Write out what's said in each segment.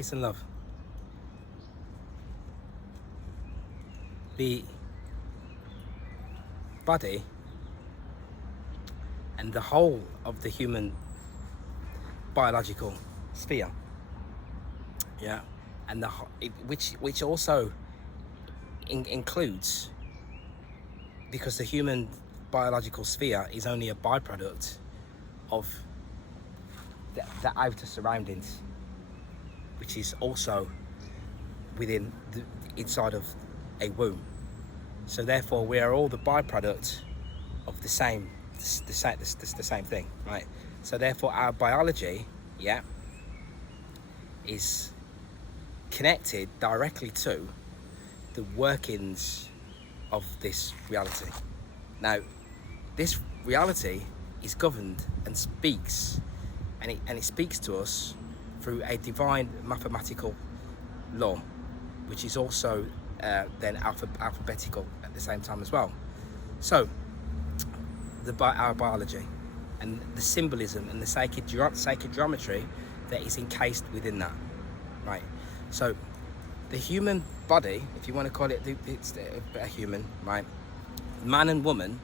Peace and love. The body and the whole of the human biological sphere, yeah, and which also includes, because the human biological sphere is only a byproduct of the outer surroundings, which is also within inside of a womb. So therefore we are all the byproduct of the same thing, right? So therefore our biology, yeah, is connected directly to the workings of this reality. Now this reality is governed and speaks, and it speaks to us through a divine mathematical law, which is also then alphabetical at the same time as well. So our biology and the symbolism and the sacred geometry that is encased within that, right? So the human body, if you want to call it, it's a human, right? Man and woman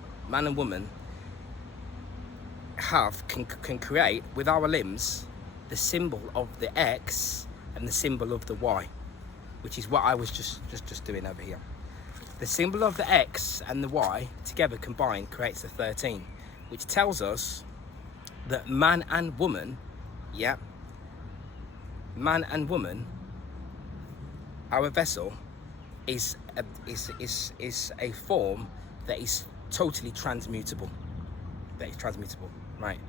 can create with our limbs the symbol of the X and the symbol of the Y, which is what I was just doing over here. The symbol of the X and the Y together combined creates the 13, which tells us that man and woman, yeah, man and woman, our vessel is a form that is totally transmutable. Right?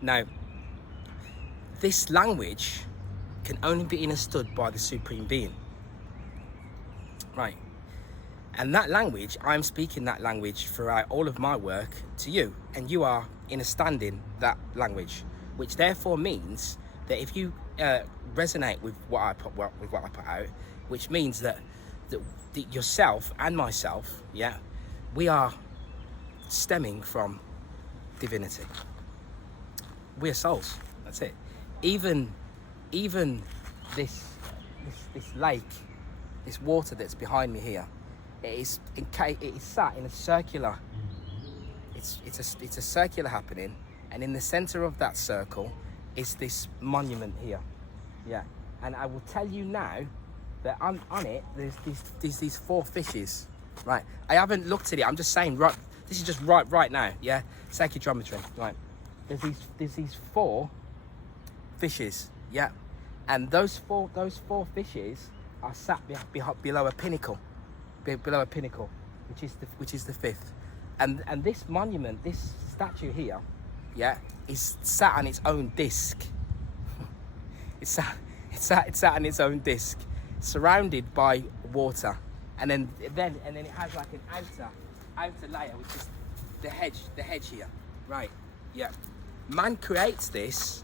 Now, this language can only be understood by the Supreme Being. Right? And that language, I'm speaking that language throughout all of my work to you, and you are understanding that language, which therefore means that if you resonate with what I put out, which means that yourself and myself, yeah, we are stemming from divinity. We are souls. That's it. Even this lake, this water that's behind me here, it is sat in a circular. It's a circular happening, and in the center of that circle is this monument here. Yeah, and I will tell you now that on it there's these 4 fishes. Right, I haven't looked at it. I'm just saying, right, this is just right now. Yeah, sacred geometry. Right, there's these 4 fishes. Yeah, and those four fishes are sat below a pinnacle, which is the 5th, and this monument, this statue here, yeah, is sat on its own disc. It's sat on its own disc, surrounded by water, and then it has like an outer layer, which is the hedge here, right? Yeah, man creates this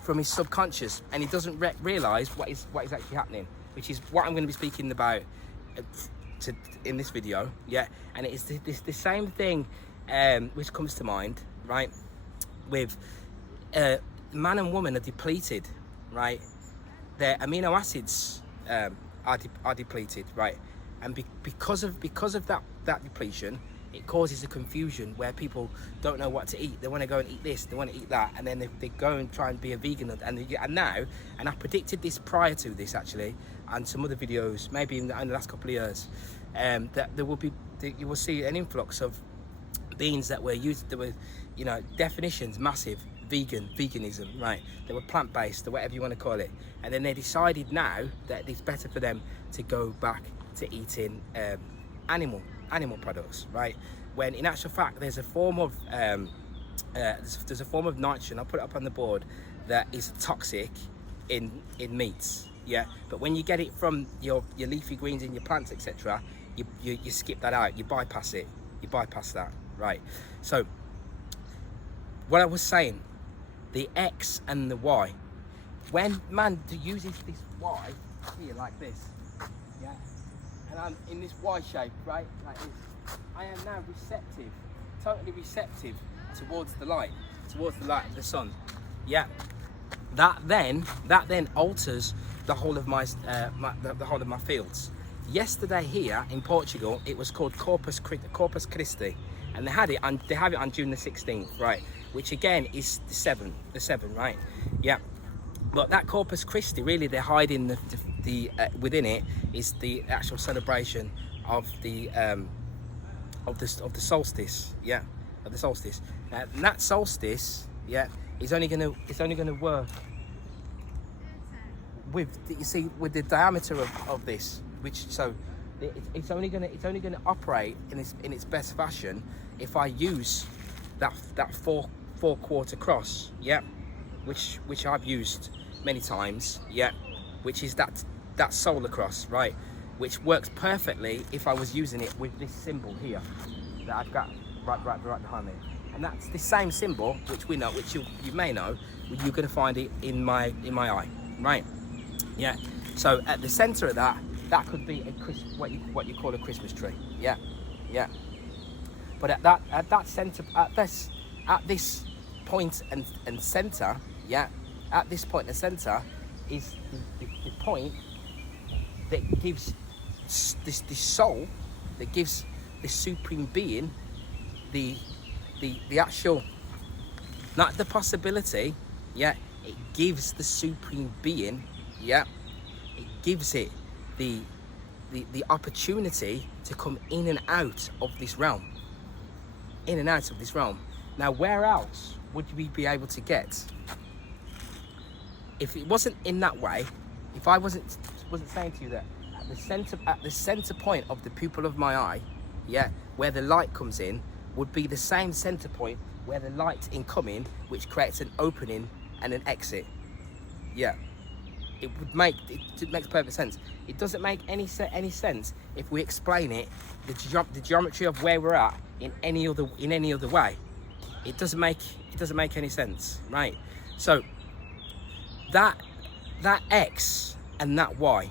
from his subconscious, and he doesn't realize what is actually happening, which is what I'm going to be speaking about in this video. Yeah, and it is the same thing which comes to mind, right? With man and woman are depleted, right? Their amino acids are depleted, right? And because of that depletion, it causes a confusion where people don't know what to eat. They want to go and eat this, they want to eat that, and then they go and try and be a vegan. And I predicted this prior to this actually, and some other videos, maybe in the last couple of years, that you will see an influx of beans that were used. There were, definitions massive. Veganism, right? They were plant-based, or whatever you want to call it, and then they decided now that it's better for them to go back to eating animal products, right? When in actual fact there's a form of nitrogen, I'll put it up on the board, that is toxic in meats, yeah, but when you get it from your leafy greens and your plants, etc., you skip that out, you bypass that, right? So what I was saying, the X and the Y, when man uses this Y here like this, yeah, and I'm in this Y shape, right, like this, I am now receptive, totally receptive towards the light of the sun. Yeah, that then alters the whole of my, the whole of my fields. Yesterday here in Portugal, it was called Corpus Christi, and they have it on June the 16th, right? Which again is the 7, right? Yeah. But that Corpus Christi, really, they're hiding the within it is the actual celebration of the solstice, yeah, of the solstice. And that solstice, yeah, is only gonna work with with the diameter of this, which so it's only gonna operate in its best fashion if I use that four quarter cross, yeah, which I've used many times, yeah, which is that solar cross, right, which works perfectly if I was using it with this symbol here that I've got right behind me. And that's the same symbol which we know, which you may know, you're going to find it in my eye, right? Yeah. So at the center of that could be what you call a Christmas tree, yeah, yeah. But at that center, at this point and center, yeah, at this point and center is the point that gives this soul, that gives the supreme being the actual, not the possibility, yeah, it gives the supreme being, yeah, it gives it the opportunity to come in and out of this realm, Now, where else would we be able to get if it wasn't in that way? If I wasn't saying to you that at the center point of the pupil of my eye, yeah, where the light comes in, would be the same center point where the light incoming, which creates an opening and an exit. Yeah, it makes perfect sense. It doesn't make any sense if we explain it, the geometry of where we're at in any other way. It doesn't make any sense, right? So that X and that Y,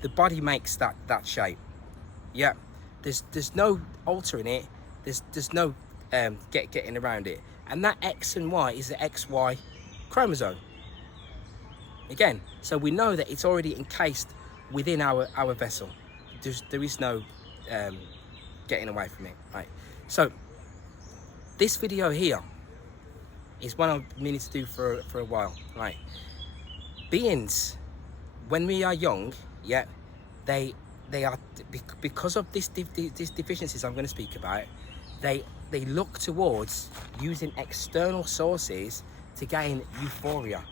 the body makes that shape. Yeah, there's no altering it. There's no getting around it. And that X and Y is the XY chromosome. Again, so we know that it's already encased within our vessel. There is no getting away from it, right? So this video here is one I've been meaning to do for a while, right? Beings, when we are young, yeah, they are, because of these deficiencies I'm going to speak about, they look towards using external sources to gain euphoria.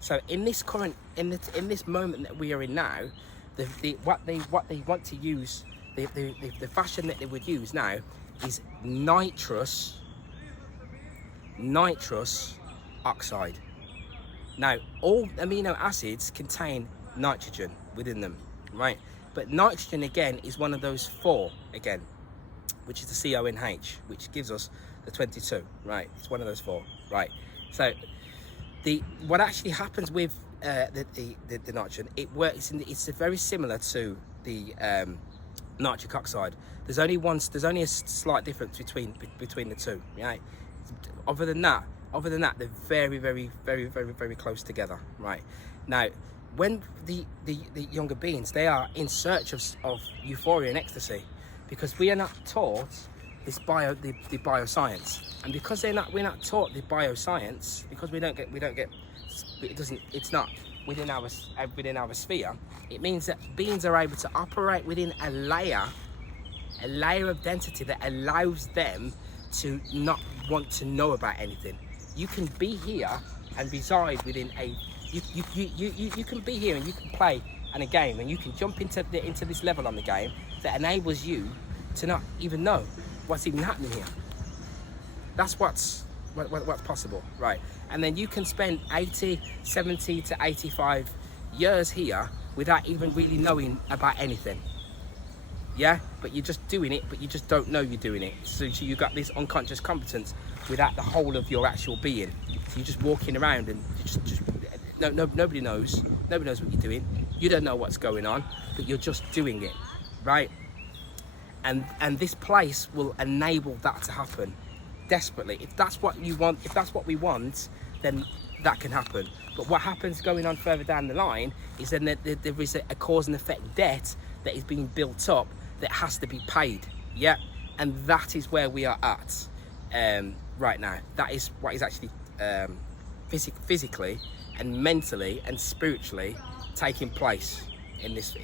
So in this moment that we are in now, what they want to use, the fashion that they would use now is nitrous oxide. Now, all amino acids contain nitrogen within them, right? But nitrogen again is one of those 4 again, which is the CONH, which gives us the 22, right? It's one of those 4, right? So what actually happens with the nitrogen, it works it's very similar to the nitric oxide. There's only a slight difference between the two, right? Other than that, they're very, very, very, very, very close together, right? Now, when the younger beings, they are in search of euphoria and ecstasy, because we are not taught this the bioscience, and because we're not taught the bioscience, because it's not within our sphere. It means that beings are able to operate within a layer of density that allows them to not want to know about anything. You can be here and reside within you can be here and you can play in a game, and you can jump into this level on the game that enables you to not even know what's even happening here. That's what's possible, right? And then you can spend 70 to 85 years here without even really knowing about anything. Yeah, but you're just doing it, but you just don't know you're doing it. So you got this unconscious competence without the whole of your actual being. So you're just walking around and nobody knows what you're doing. You don't know what's going on, but you're just doing it, right? And this place will enable that to happen desperately. If that's what you want, if that's what we want, then that can happen. But what happens going on further down the line is then there is a cause and effect debt that is being built up that has to be paid. Yeah, and that is where we are at right now. That is what is actually physically and mentally and spiritually taking place in this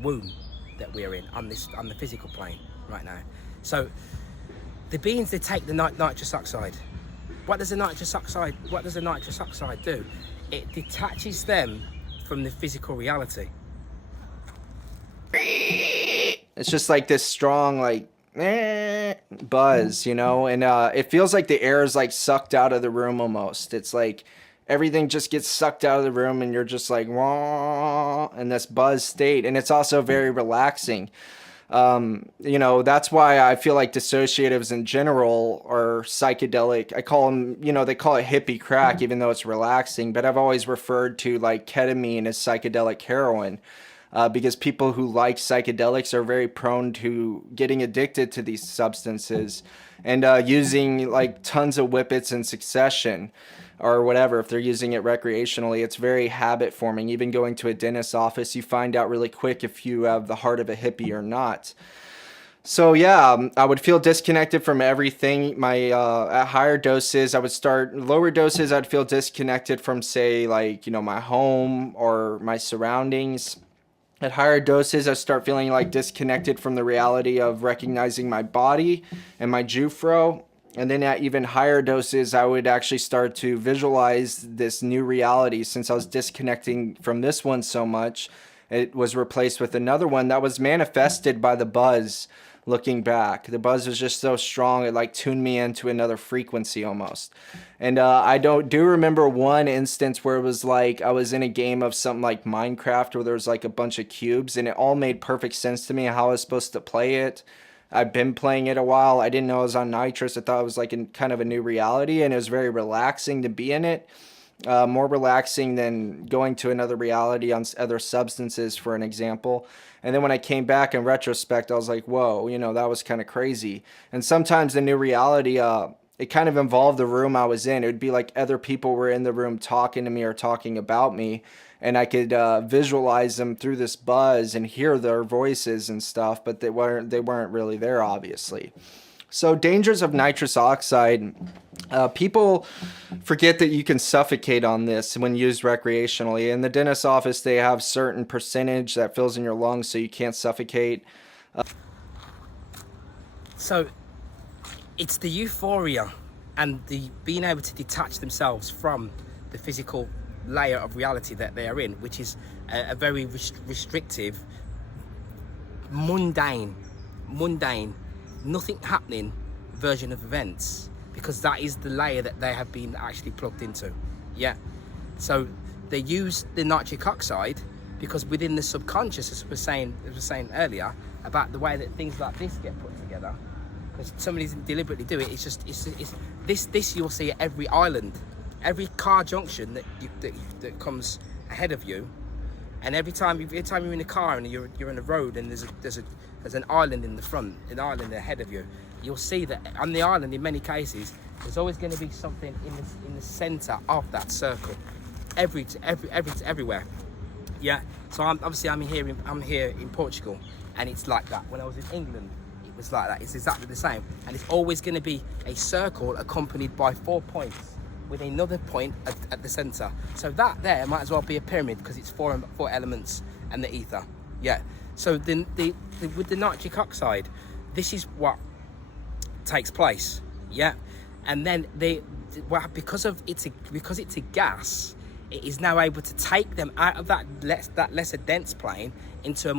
womb that we're in on the physical plane right now. So the beings, they take the nitrous oxide. What does the nitrous oxide do? It detaches them from the physical reality. It's just like this strong, like, buzz, you know, and it feels like the air is like sucked out of the room almost. It's like everything just gets sucked out of the room and you're just like, wah, in this buzz state. And it's also very relaxing. You know, that's why I feel like dissociatives in general are psychedelic. I call them, you know, they call it hippie crack, even though it's relaxing, but I've always referred to like ketamine as psychedelic heroin. Because people who like psychedelics are very prone to getting addicted to these substances and using like tons of whippets in succession or whatever. If they're using it recreationally, it's very habit forming. Even going to a dentist's office, you find out really quick if you have the heart of a hippie or not. So yeah, I would feel disconnected from everything. At higher doses, lower doses, I'd feel disconnected from, say, like, you know, my home or my surroundings. At higher doses, I start feeling like disconnected from the reality of recognizing my body and my Jufro. And then at even higher doses, I would actually start to visualize this new reality. Since I was disconnecting from this one so much, it was replaced with another one that was manifested by the buzz. Looking back, the buzz was just so strong, it like tuned me into another frequency almost. And I do remember one instance where it was like I was in a game of something like Minecraft where there was like a bunch of cubes, and it all made perfect sense to me how I was supposed to play it. I've been playing it a while. I didn't know it was on nitrous. I thought it was like in kind of a new reality, and it was very relaxing to be in it. More relaxing than going to another reality on other substances, for an example. And then when I came back in retrospect, I was like, whoa, you know, that was kind of crazy. And sometimes the new reality, it kind of involved the room I was in. It would be like other people were in the room talking to me or talking about me, and I could visualize them through this buzz and hear their voices and stuff, but they weren't really there, obviously. So dangers of nitrous oxide. People forget that you can suffocate on this when used recreationally. In the dentist's office, they have certain percentage that fills in your lungs so you can't suffocate. So it's the euphoria and the being able to detach themselves from the physical layer of reality that they are in, which is a very restrictive, mundane, nothing happening version of events, because that is the layer that they have been actually plugged into. Yeah, so they use the nitric oxide because within the subconscious, as we were saying earlier about the way that things like this get put together, because somebody doesn't deliberately do it. It's this you'll see at every island, every car junction that comes ahead of you, and every time you're in a car and you're in a road and there's an island in the front, an island ahead of you, you'll see that on the island, in many cases, there's always going to be something in the center of that circle, everywhere. Yeah. So I'm here in Portugal, and it's like that. When I was in England, it was like that. It's exactly the same, and it's always going to be a circle accompanied by 4 points with another point at the center. So that there might as well be a pyramid because it's four elements and the ether. Yeah. So then with the nitric oxide, this is what takes place. Yeah. And then because it's a gas, it is now able to take them out of that lesser dense plane into a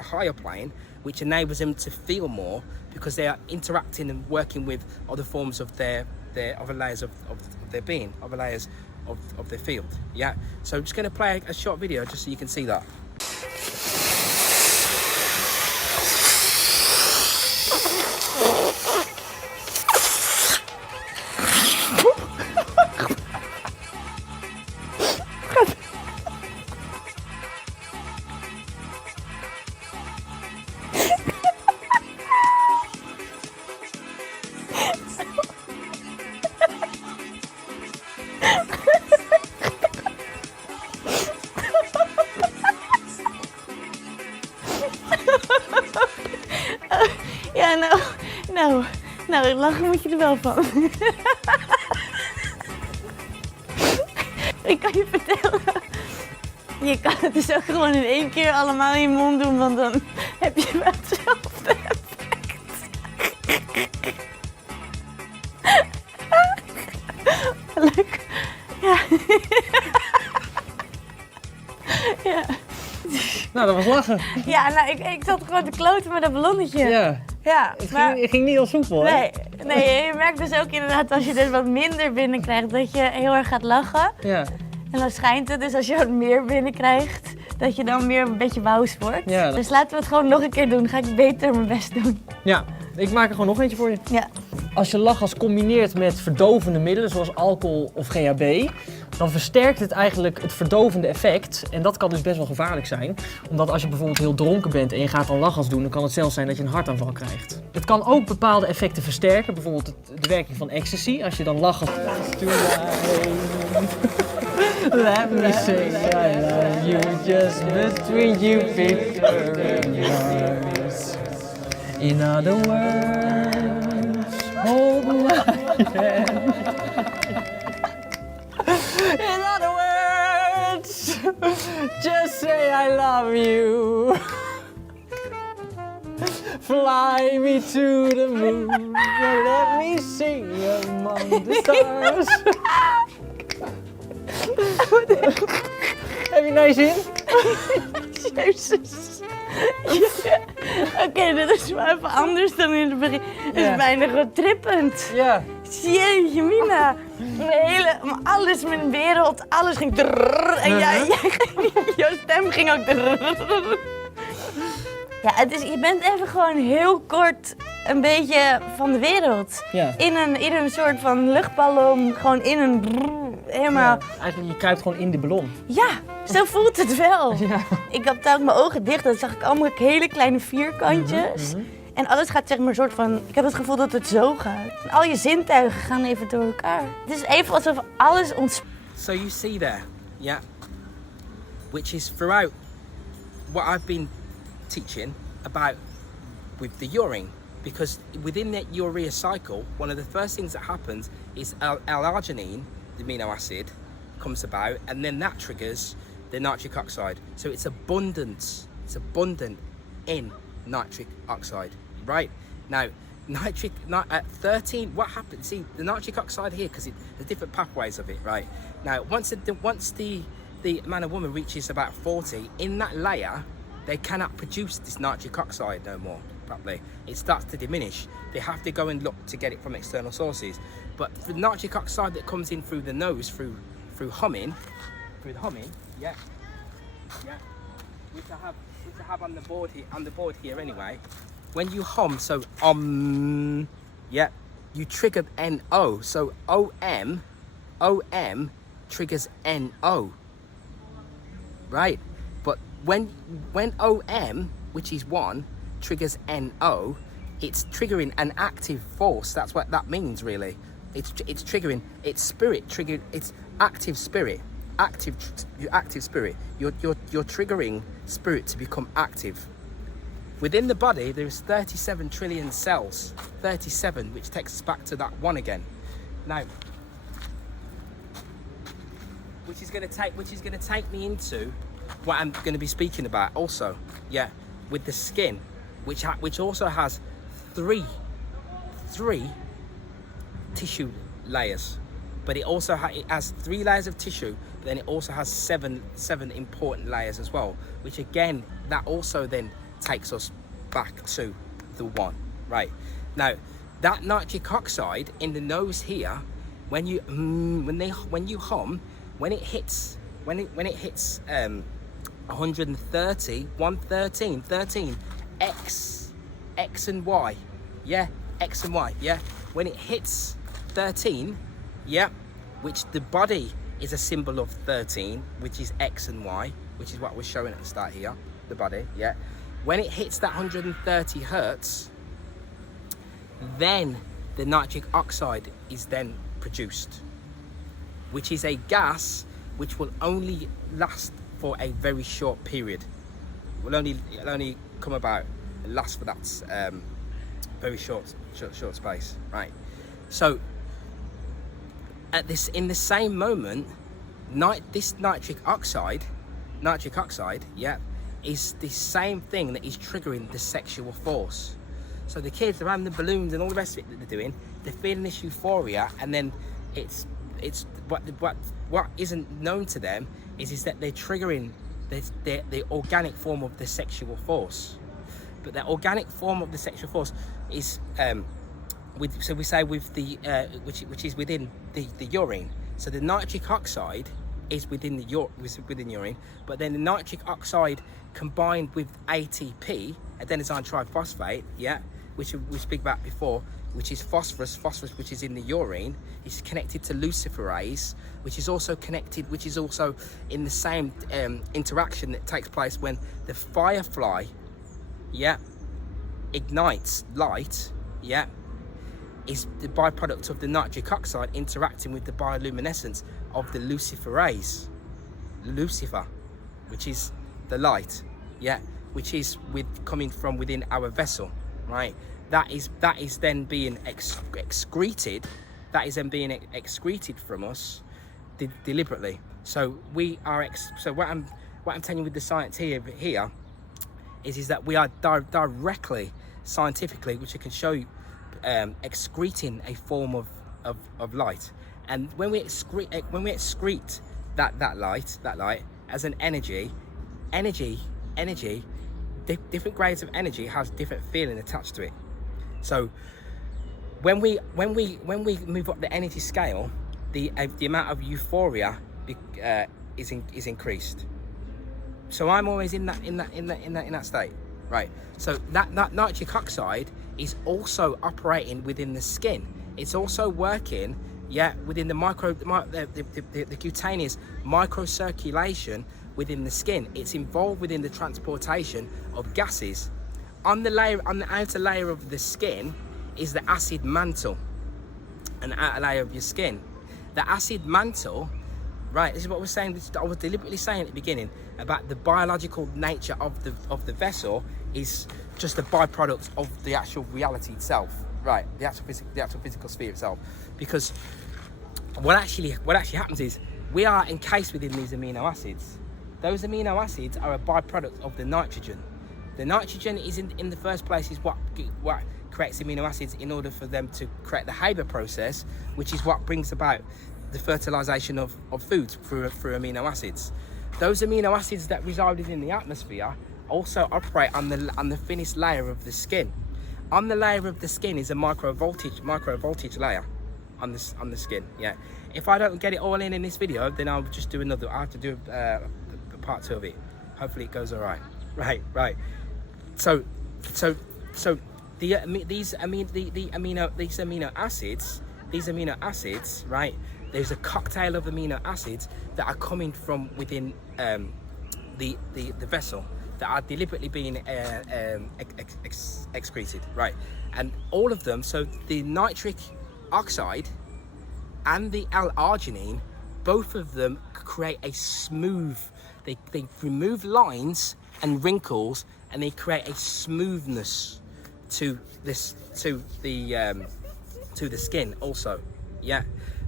higher plane, which enables them to feel more because they are interacting and working with other forms of their other layers of their being, other layers of their field. Yeah. So I'm just going to play a short video just so you can see that. Nou, lachen moet je er wel van. Ik kan je vertellen. Je kan het dus ook gewoon in 1 keer allemaal in je mond doen, want dan heb je wel hetzelfde effect. Leuk. Ja. Ja. Nou, dat was lachen. Ja, nou, ik zat gewoon te kloten met dat ballonnetje. Ja, Het ging niet heel soepel, hè? Nee, je merkt dus ook inderdaad als je dus wat minder binnenkrijgt, dat je heel erg gaat lachen. Ja. En dan schijnt het dus als je wat meer binnenkrijgt, dat je dan weer een beetje wous wordt. Ja. Dus laten we het gewoon nog een keer doen. Ga ik beter mijn best doen. Ja, ik maak er gewoon nog eentje voor je. Ja. Als je lachgas combineert met verdovende middelen, zoals alcohol of GHB, dan versterkt het eigenlijk het verdovende effect. En dat kan dus best wel gevaarlijk zijn. Omdat als je bijvoorbeeld heel dronken bent en je gaat dan lachgas doen, dan kan het zelfs zijn dat je een hartaanval krijgt. Het kan ook bepaalde effecten versterken, bijvoorbeeld de werking van ecstasy. Als je dan lachgas... Let me say I love you just between you, Victor and yours. In other words, hold my hand. In other words, just say I love you. Fly me to the moon and let me sing among the stars. Heb je nou zin? Jezus. Oké, dit is wel even anders dan in het begin. Het is bijna gewoon trippend. Ja. Jeetje, Mina. Alles, mijn wereld, alles ging drrrr. En jouw stem ging ook drrrr. Ja, je bent even gewoon heel kort een beetje van de wereld. Ja. In een soort van luchtballon, gewoon in een helemaal... Ja, eigenlijk, je kruipt gewoon in de ballon. Ja, zo voelt het wel. Ja. Ik had ook mijn ogen dicht, dan zag ik allemaal hele kleine vierkantjes. En alles gaat zeg maar een soort van... Ik heb het gevoel dat het zo gaat. En al je zintuigen gaan even door elkaar. Het is even alsof alles ontspant. So you see there, yeah, which is throughout what I've been teaching about with the urine, because within that urea cycle, one of the first things that happens is L-arginine, the amino acid, comes about, and then that triggers the nitric oxide. So it's abundant in nitric oxide, right? Now, at 13, what happens? See, the nitric oxide here, because there's different pathways of it, right? Now, once the man or woman reaches about 40, in that layer, they cannot produce this nitric oxide no more, probably. It starts to diminish. They have to go and look to get it from external sources. But the nitric oxide that comes in through the nose, through humming, yeah, which I have on the board here anyway. When you hum, so yeah, you trigger NO. So OM triggers NO, right? But when OM, which is 1, triggers NO, it's triggering an active force. That's what that means, really. It's triggering its spirit. It's active spirit. Active spirit. You're triggering spirit to become active. Within the body, there is 37 trillion cells. 37, which takes us back to that 1 again. Now, which is going to take me into what I'm going to be speaking about also, yeah, with the skin, which also has three tissue layers, but it also it has 3 layers of tissue, but then it also has seven important layers as well, which again, that also then takes us back to the 1, right? Now, that nitric oxide in the nose here, when you hum, when it hits 113 X and Y, yeah, X and Y, yeah. When it hits 13, yeah, which the body is a symbol of 13, which is X and Y, which is what we're showing at the start here, the body, yeah. When it hits that 130 hertz, then the nitric oxide is then produced, which is a gas which will only last for a very short period. It'll only come about and last for that very short short space, right? So in the same moment, this nitric oxide, yeah, is the same thing that is triggering the sexual force. So the kids are having the balloons and all the rest of it that they're doing. They're feeling this euphoria, and then it's what isn't known to them is that they're triggering the organic form of the sexual force. But the organic form of the sexual force is so we say with the which is within the urine. So the nitric oxide is within urine, but then the nitric oxide combined with ATP, adenosine triphosphate, yeah, which we speak about before, which is phosphorus, which is in the urine, is connected to luciferase, which is also in the same interaction that takes place when the firefly, yeah, ignites light, yeah, is the byproduct of the nitric oxide interacting with the bioluminescence of the luciferase, Lucifer, which is the light, yeah, which is coming from within our vessel, right? That is then being excreted. That is then being excreted from us deliberately. So we are. So what I'm telling you with the science here is that we are directly, scientifically, which I can show you, excreting a form of light. And when we excrete that light as an energy, different grades of energy has different feeling attached to it. So when we move up the energy scale, the amount of euphoria is increased. So I'm always in that state, right? So that nitric oxide is also operating within the skin. It's also working, yeah, within the cutaneous microcirculation within the skin. It's involved within the transportation of gases. On the outer layer of the skin is the acid mantle, an outer layer of your skin. The acid mantle, right, this is what we're saying. I was deliberately saying at the beginning about the biological nature of the vessel is just a byproduct of the actual reality itself, right? The actual physical sphere itself. Because what actually happens is we are encased within these amino acids. Those amino acids are a byproduct of the nitrogen. The nitrogen is in the first place is what creates amino acids in order for them to create the Haber process, which is what brings about the fertilization of foods through amino acids. Those amino acids that reside within the atmosphere also operate on the thinnest layer of the skin. On the layer of the skin is a micro voltage layer on the skin. Yeah. If I don't get it all in this video, then I'll just do another. I have to do part 2 of it. Hopefully it goes all right. Right. So these amino acids, right? There's a cocktail of amino acids that are coming from within the vessel that are deliberately being excreted, right? And all of them, so the nitric oxide and the L-arginine, both of them create a smooth, they remove lines and wrinkles, and they create a smoothness to the skin also, yeah.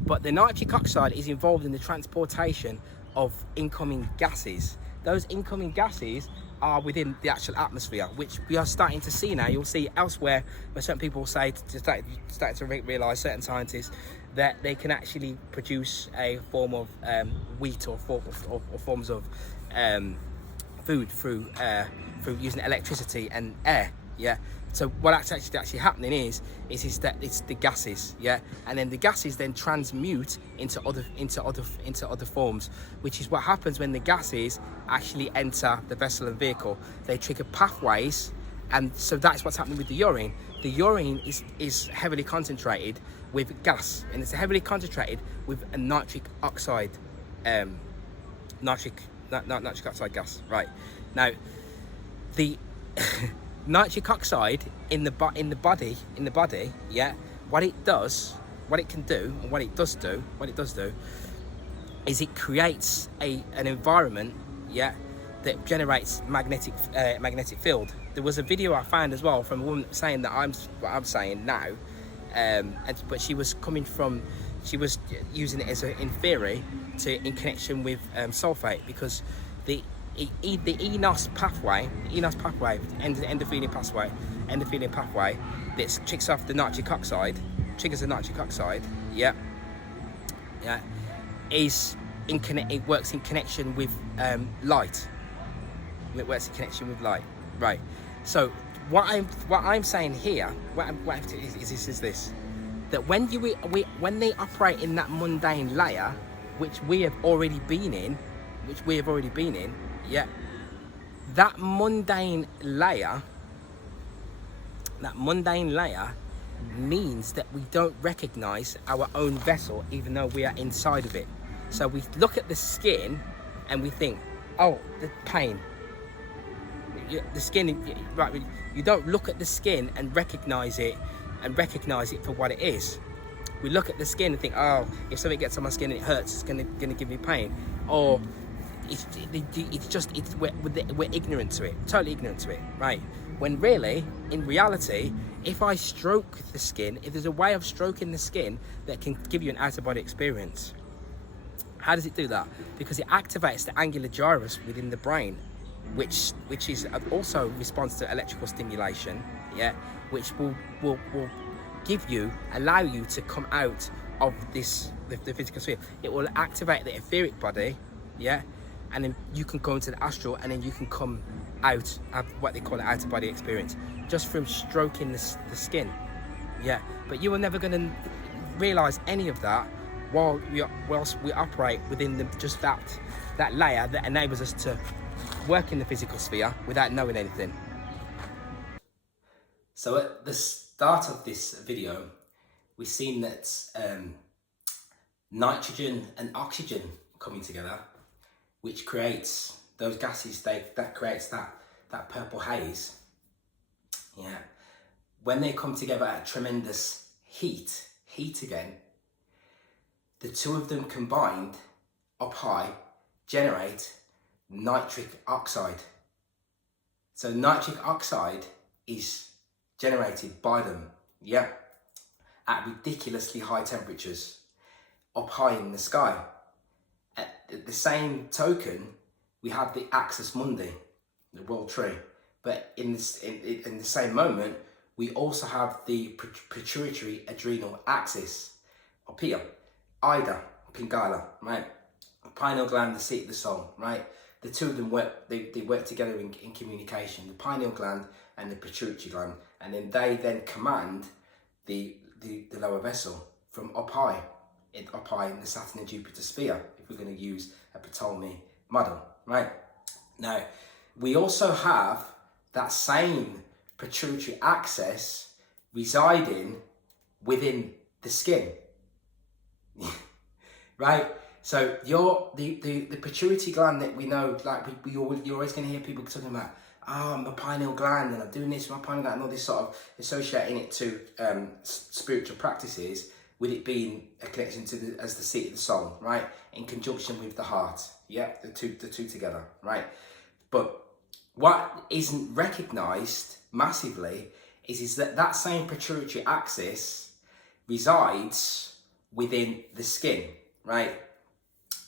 But the nitric oxide is involved in the transportation of incoming gases. Those incoming gases are within the actual atmosphere, which we are starting to see now. You'll see elsewhere where certain people say, starting to realise, certain scientists, that they can actually produce a form of wheat or forms of food through using electricity and air, yeah. So what's actually happening is that it's the gases, yeah, and then the gases then transmute into other forms, which is what happens when the gases actually enter the vessel and vehicle. They trigger pathways, and so that's what's happening with the urine. The urine is heavily concentrated with gas, and it's heavily concentrated with a nitric oxide, nitric oxide gas. Right now, the nitric oxide in the body, yeah. What it can do, and what it does do, is it creates an environment, yeah, that generates magnetic field. there was a video I found as well from a woman saying that what I'm saying now, but she was using it in theory in connection with sulfate, because the ENOS pathway, endothelin pathway, that triggers off the nitric oxide, yeah, it works in connection with light. It works in connection with light, right? So what I'm saying here, is this: that when they operate in that mundane layer, which we have already been in, yeah, that mundane layer means that we don't recognize our own vessel, even though we are inside of it. So we look at the skin and we think, oh, the pain. The skin, right? You don't look at the skin and recognize it for what it is. We look at the skin and think, oh, if something gets on my skin and it hurts, it's gonna give me pain. Or we're ignorant to it, totally ignorant to it, right? When really, in reality, if I stroke the skin, if there's a way of stroking the skin that can give you an out-of-body experience. How does it do that? Because it activates the angular gyrus within the brain, which is also responds to electrical stimulation, yeah, which will allow you to come out of the physical sphere. It will activate the etheric body, yeah, and then you can go into the astral, and then you can come out, have what they call an out-of-body experience, just from stroking the skin, yeah. But you are never going to realize any of that whilst we operate within just that layer that enables us to work in the physical sphere without knowing anything. So at the start of this video, we've seen that nitrogen and oxygen coming together, which creates those gases, that creates that purple haze. Yeah. When they come together at tremendous heat again, the two of them combined up high generate nitric oxide. So nitric oxide is generated by them, yeah, at ridiculously high temperatures up high in the sky. At the same token, we have the axis mundi, the world tree, but in the same moment, we also have the pituitary adrenal axis up here, Ida, Pingala, right? Pineal gland, the seat of the soul, right? The two of them work together in communication, the pineal gland and the pituitary gland, and then they command the lower vessel from up high in the Saturn and Jupiter sphere, if we're going to use a Ptolemy model, right? Now, we also have that same pituitary axis residing within the skin, right? So the pituitary gland that we know, like you're always going to hear people talking about, oh, I'm a pineal gland and I'm doing this with my pineal gland, and all this sort of associating it to spiritual practices, with it being a connection to as the seat of the soul, right? In conjunction with the heart, yeah, the two together, right? But what isn't recognised massively is that same pituitary axis resides within the skin, right?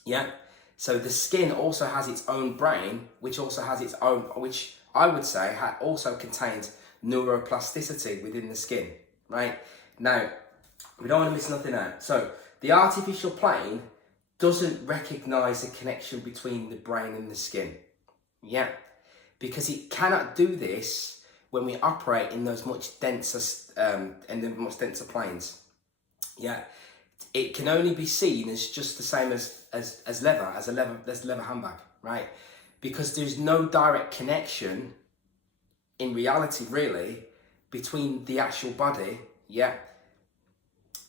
Yeah. So the skin also has its own brain, which also has its own, which I would say also contains neuroplasticity within the skin, right? Now, we don't want to miss nothing out. So the artificial plane doesn't recognise the connection between the brain and the skin, yeah, because it cannot do this when we operate in those much denser planes, yeah. It can only be seen as just the same as leather handbag, right? Because there's no direct connection in reality, really, between the actual body, yeah,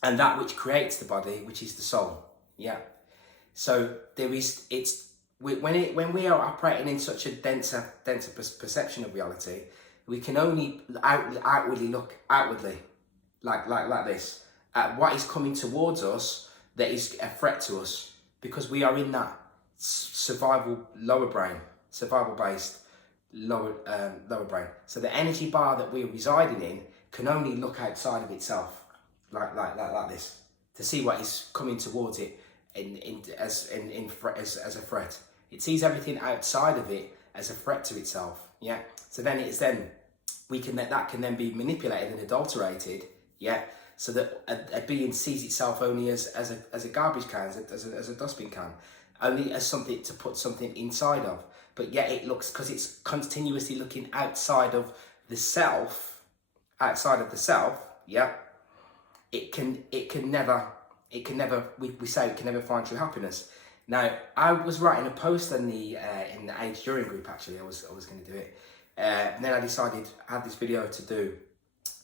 and that which creates the body, which is the soul, yeah. So when we are operating in such a denser perception of reality, we can only outwardly look like this at what is coming towards us that is a threat to us, because we are in that survival lower brain, survival based lower brain. So the energy bar that we're residing in can only look outside of itself, like this, to see what is coming towards it as a threat. It sees everything outside of it as a threat to itself. Yeah. So then that can then be manipulated and adulterated. Yeah. So that a being sees itself only as a garbage can, as a dustbin can, only as something to put something inside of. But yet it looks, because it's continuously looking outside of the self, yeah, it can never, we say it can never find true happiness. Now, I was writing a post in the Age Urine group, actually. I was going to do it. And then I decided I had this video to do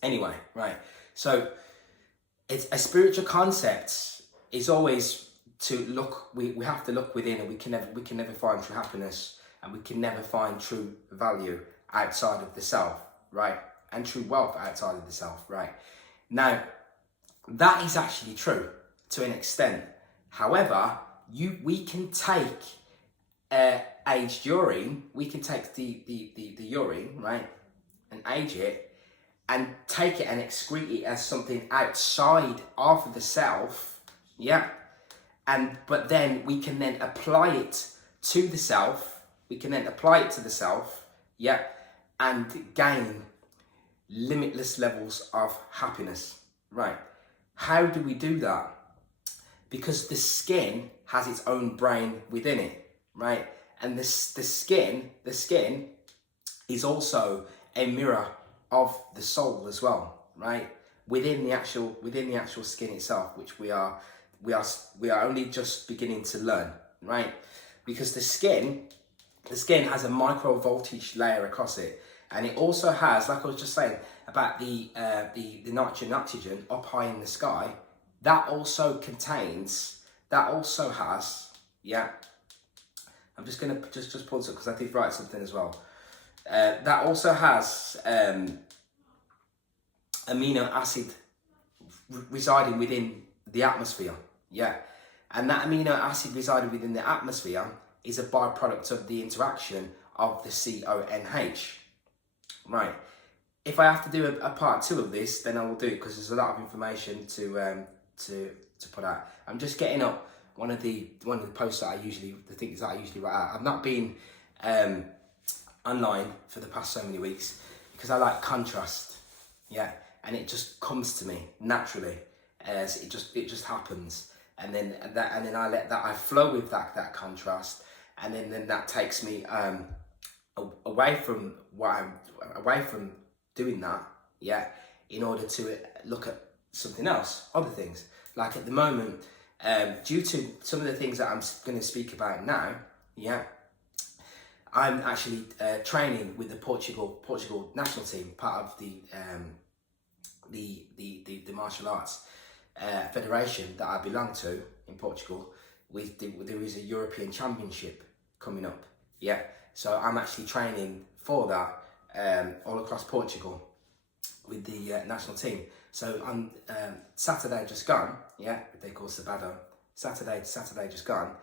anyway, right? So it's a spiritual concept is always to look, we have to look within, and we can never find true happiness, and we can never find true value outside of the self, right? And true wealth outside of the self, right? Now, that is actually true to an extent. However, we can take aged urine, we can take the urine, right, and age it, and take it and excrete it as something outside of the self, yeah? But then we can then apply it to the self, yeah, and gain limitless levels of happiness, right? How do we do that? Because the skin has its own brain within it, right? And the skin is also a mirror of the soul as well, right? Within the actual skin itself, which we are only just beginning to learn, right? Because the skin has a micro voltage layer across it, and it also has, like I was just saying about the nitrogen and oxygen up high in the sky. That also has, yeah. I'm just gonna just pause it because I did write something as well. That also has amino acid residing within the atmosphere, yeah. And that amino acid residing within the atmosphere is a byproduct of the interaction of the CONH, right? If I have to do a part 2 of this, then I will do it, because there's a lot of information to put out. I'm just getting up one of the posts that the things that I usually write out. I've not been online for the past so many weeks because I like contrast, yeah, and it just comes to me naturally as it just happens, and then I flow with that contrast, and then that takes me away from doing that, yeah, in order to look at something else, other things. Like at the moment, due to some of the things that I'm going to speak about now, yeah, I'm actually training with the Portugal national team, part of the martial arts federation that I belong to in Portugal. There is a European Championship coming up, yeah. So I'm actually training for that all across Portugal with the national team. So on Saturday just gone, yeah, they call Sabado. Saturday just gone.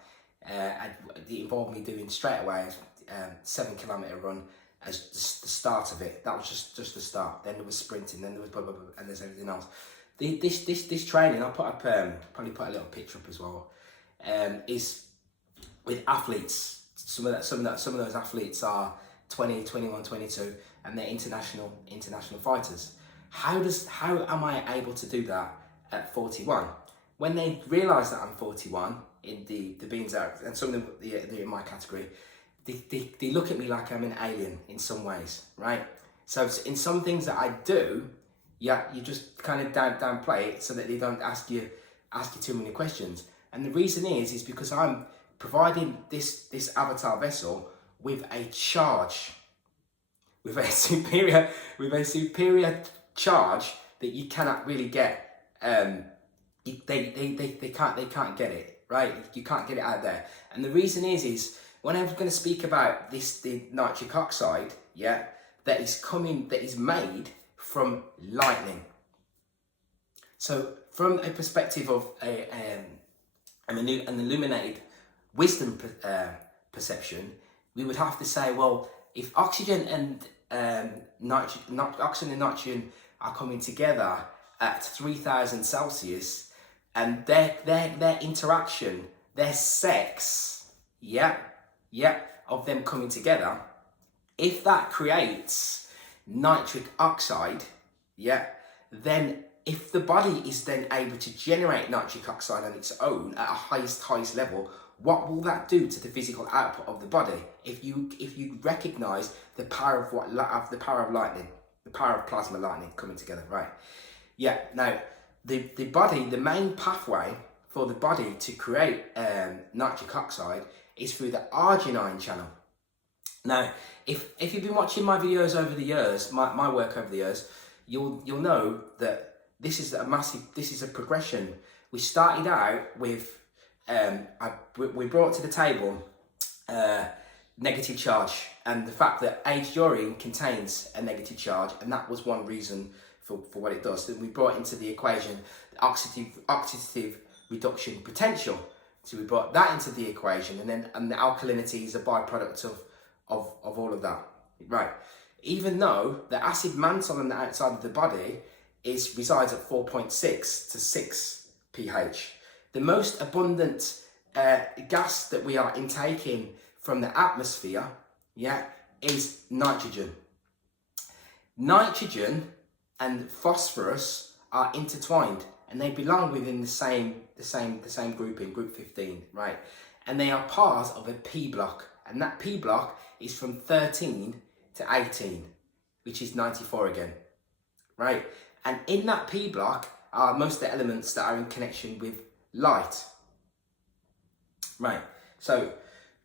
It involved me doing straight away a 7-kilometer run as the start of it. That was just the start. Then there was sprinting. Then there was blah blah blah, and there's everything else. This training, I'll put up probably put a little picture up as well. Is with athletes. Some of those athletes are 20, 21, 22, and they're international fighters. How am I able to do that at 41? When they realise that I'm 41, in the beings out, and some of them they're in my category, they look at me like I'm an alien in some ways, right? So in some things that I do, yeah, you just kind of downplay it so that they don't ask you too many questions. And the reason is because I'm providing this avatar vessel with a charge, with a superior charge that you cannot really get. They can't get it, right? You can't get it out there. And the reason is when I'm going to speak about the nitric oxide, yeah, that is made from lightning. So from a perspective of an illuminated wisdom perception, we would have to say, well, if oxygen and oxygen and nitrogen are coming together at 3000 Celsius, and their interaction, their sex, of them coming together, if that creates nitric oxide, then if the body is then able to generate nitric oxide on its own at a highest level, what will that do to the physical output of the body? If you recognize the power of the power of lightning, the power of plasma lightning coming together, right? Yeah. Now, the body, the main pathway for the body to create nitric oxide is through the arginine channel. Now, if you've been watching my videos over the years, my work over the years, you'll know that this is a progression. We started out with we brought to the table negative charge, and the fact that aged urine contains a negative charge, and that was one reason for what it does. Then we brought into the equation the oxidative reduction potential. So we brought that into the equation, and the alkalinity is a byproduct of all of that, right? Even though the acid mantle on the outside of the body resides at 4.6 to 6 pH. The most abundant gas that we are intaking from the atmosphere, is nitrogen. Nitrogen and phosphorus are intertwined, and they belong within the same grouping, group 15, right? And they are part of a P block, and that P block is from 13 to 18, which is 94 again, right? And in that P block are most of the elements that are in connection with light, right? So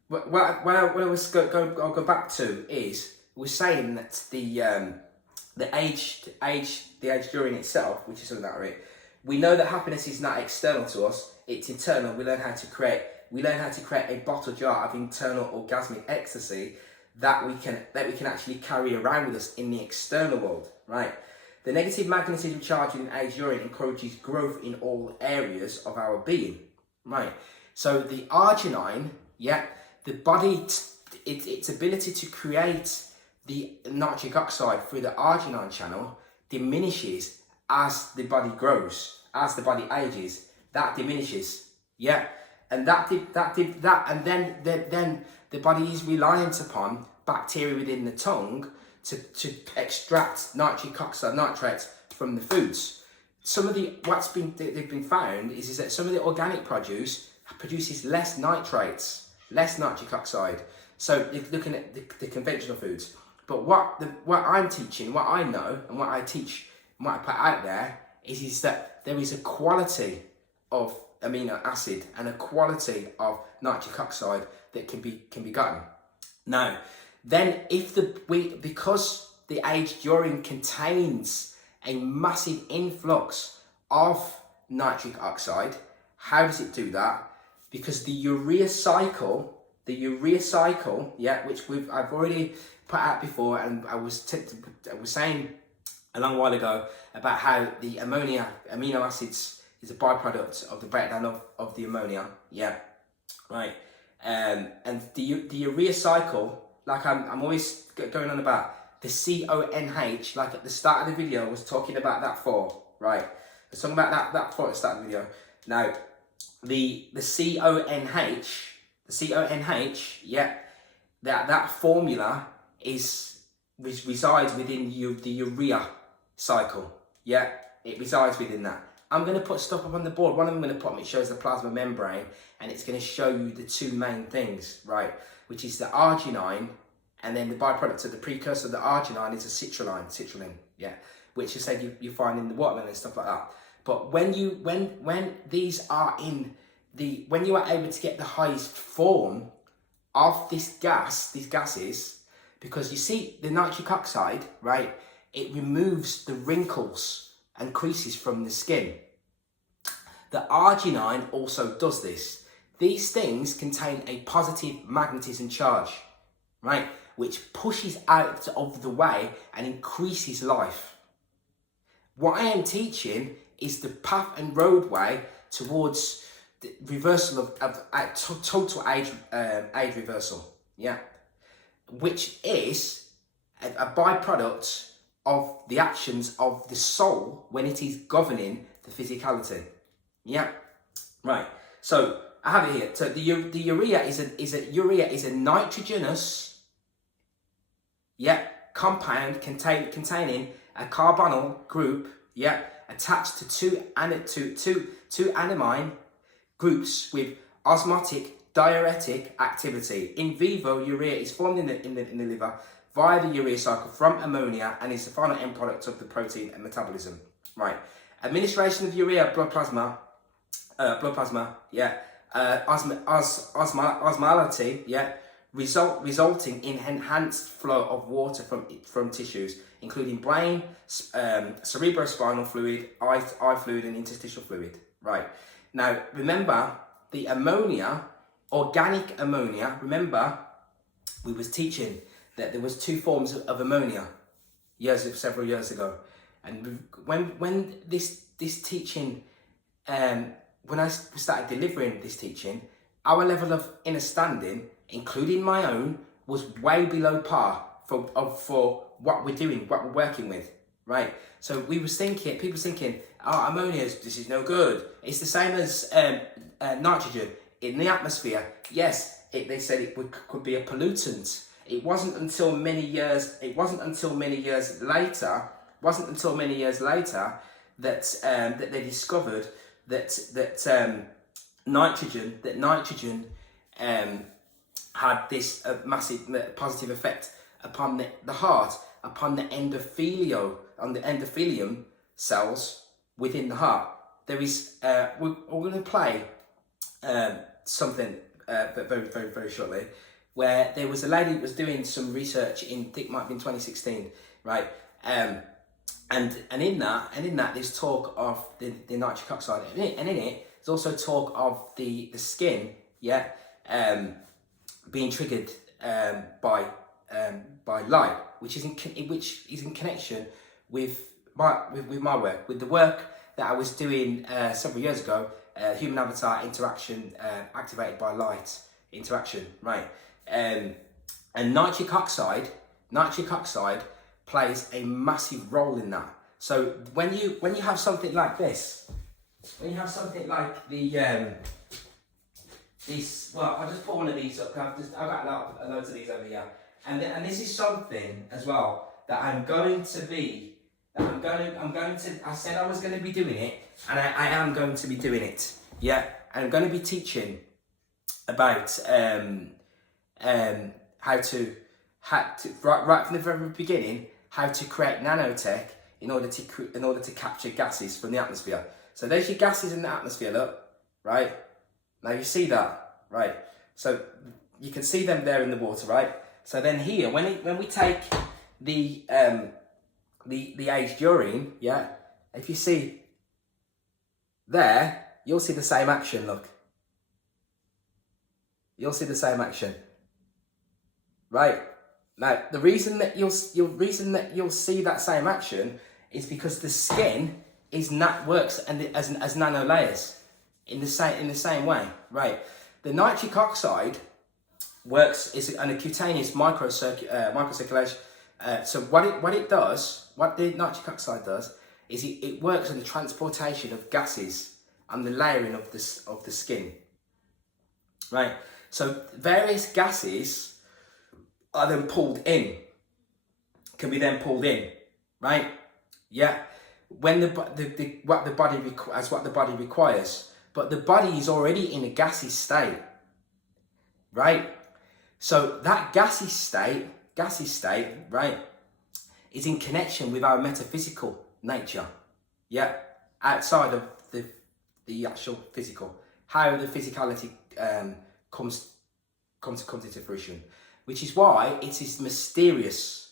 where I'll go back to is we're saying that the aged urine itself, which is something that we know that happiness is not external to us; it's internal. We learn how to create a bottle jar of internal orgasmic ecstasy that we can actually carry around with us in the external world, right? The negative magnetism charge in aged urine encourages growth in all areas of our being, right? So the arginine, the body, its ability to create the nitric oxide through the arginine channel diminishes as the body grows, as the body ages. That diminishes, and then the body is reliant upon bacteria within the tongue to extract nitric oxide, nitrates from the foods. Some of they've been found is that some of the organic produce produces less nitrates, less nitric oxide. So you're looking at the conventional foods. But what I'm teaching, what I know, and what I teach, and what I put out there is that there is a quality of amino acid and a quality of nitric oxide that can be gotten. Now, then because the aged urine contains a massive influx of nitric oxide, how does it do that? Because the urea cycle, which I've already put out before, and I was saying a long while ago about how the amino acids is a byproduct of the breakdown of the ammonia, right? And the urea cycle, like I'm always going on about the CONH, like at the start of the video I was talking about that for, right? I was talking about that for at the start of the video. Now, the CONH, that formula resides within the urea cycle, it resides within that. I'm going to put stuff up on the board. One of them I'm going to put, it shows the plasma membrane, and it's going to show you the two main things, right? Which is the arginine, and then the byproduct of the precursor of the arginine is a citrulline, which is said you find in the watermelon and stuff like that. But when these are when you are able to get the highest form of these gases, because you see the nitric oxide, right? It removes the wrinkles and creases from the skin. The arginine also does this. These things contain a positive magnetism charge, right? Which pushes out of the way and increases life. What I am teaching is the path and roadway towards the reversal of total age reversal, which is a byproduct of the actions of the soul when it is governing the physicality. Yeah, right. So I have it here. So the urea is a nitrogenous, compound containing a carbonyl group, attached to two animine groups with osmotic diuretic activity. In vivo, urea is formed in the liver via the urea cycle from ammonia and is the final end product of the protein and metabolism. Right. Administration of urea blood plasma, osmolality, resulting in enhanced flow of water from tissues, including brain, cerebrospinal fluid, eye fluid, and interstitial fluid. Right. Now, remember the ammonia, organic ammonia. Remember, we was teaching that there was two forms of ammonia several years ago, and when this teaching, when I started delivering this teaching, our level of understanding, including my own, was way below par for what we're doing, what we're working with, right? So people was thinking, oh, ammonia, this is no good. It's the same as nitrogen in the atmosphere. Yes, they said it could be a pollutant. It wasn't until many years later that they discovered that nitrogen had this massive positive effect upon the heart, upon the endothelium cells within the heart. There is we're going to play something very, very, very shortly, where there was a lady that was doing some research I think it might have been 2016, right? And in that there's talk of the nitric oxide, and in it there's also talk of the skin, being triggered by light, which is in connection with my work, with the work that I was doing several years ago, human avatar interaction, activated by light interaction, right? And nitric oxide plays a massive role in that. So when you have something like this, when you have something like the this, well, I'll just put one of these up. I've got loads of these over here, and this is something as well that I said I was going to be doing it, and I am going to be doing it. Yeah, and I'm going to be teaching about how to right from the very beginning, how to create nanotech in order to capture gases from the atmosphere. So there's your gases in the atmosphere, look, right? Now you see that, right? So you can see them there in the water, right? So then here, when we take the aged urine, if you see there, you'll see the same action, look. You'll see the same action. Right? Now, the reason that you'll see that same action is because the skin works as nano layers in the same way, right? The nitric oxide works is a cutaneous microcirculation. So what the nitric oxide does is it works on the transportation of gases and the layering of the skin, right? So various gases are then pulled in, can be then pulled in, right? Yeah, when what the body requires, but the body is already in a gaseous state, right? So that gaseous state, right, is in connection with our metaphysical nature, outside of the actual physical, how the physicality comes into fruition. Which is why it is mysterious.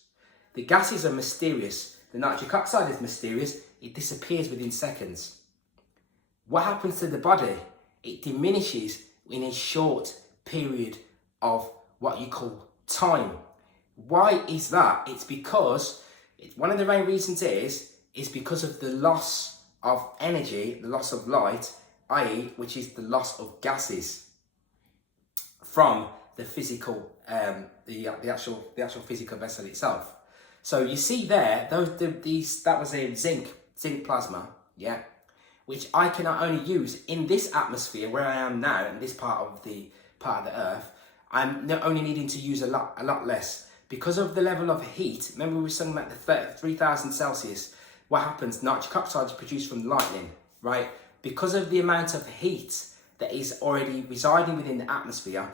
The gases are mysterious. The nitric oxide is mysterious. It disappears within seconds. What happens to the body? It diminishes in a short period of what you call time. Why is that? It's because, one of the main reasons is because of the loss of energy, the loss of light, i.e. which is the loss of gases from the physical, the actual physical vessel itself. So you see there, that was a zinc plasma, yeah, which I can only use in this atmosphere where I am now, in this part of the Earth. I'm only needing to use a lot less because of the level of heat. Remember we were talking about the 3,000 Celsius. What happens? Nitric oxide is produced from lightning, right? Because of the amount of heat that is already residing within the atmosphere,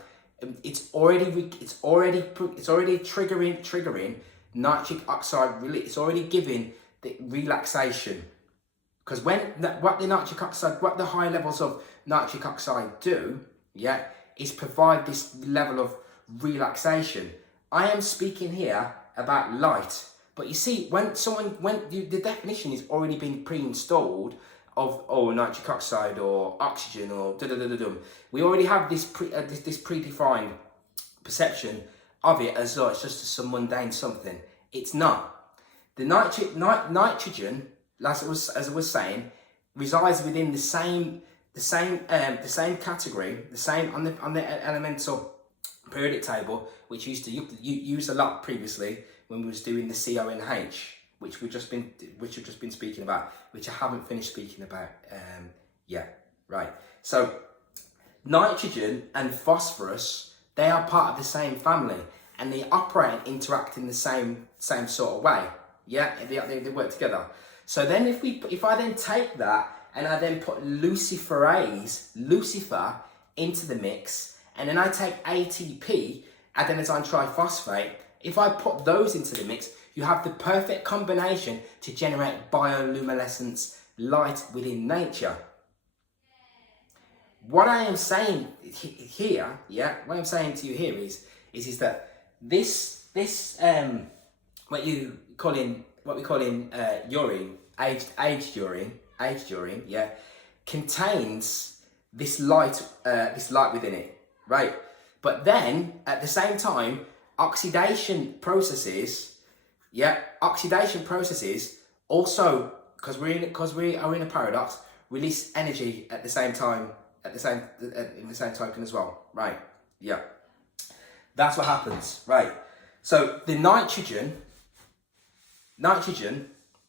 it's already triggering nitric oxide release. It's already giving the relaxation. Because what the high levels of nitric oxide do, yeah, is provide this level of relaxation. I am speaking here about light. But you see, the definition is already been pre-installed of nitric oxide or oxygen or we already have this predefined perception of it as though it's just some mundane something. It's not. The nitrogen, as I was saying, resides within the same category, the same on the elemental periodic table, which used to use a lot previously when we was doing the CONH, which we've just been speaking about, which I haven't finished speaking about yet. Right. So nitrogen and phosphorus, they are part of the same family, and they operate and interact in the same sort of way. Yeah, they work together. So then if I then take that and I then put Lucifer into the mix, and then I take ATP, adenosine triphosphate, if I put those into the mix, you have the perfect combination to generate bioluminescence light within nature. What I am saying here, yeah, what I'm saying to you here is that this what we call in urine, aged urine, yeah, contains this light within it, right? But then at the same time, oxidation processes also, because we are in a paradox, release energy at the same time in the same token as well, right? Yeah, that's what happens, right? So the nitrogen,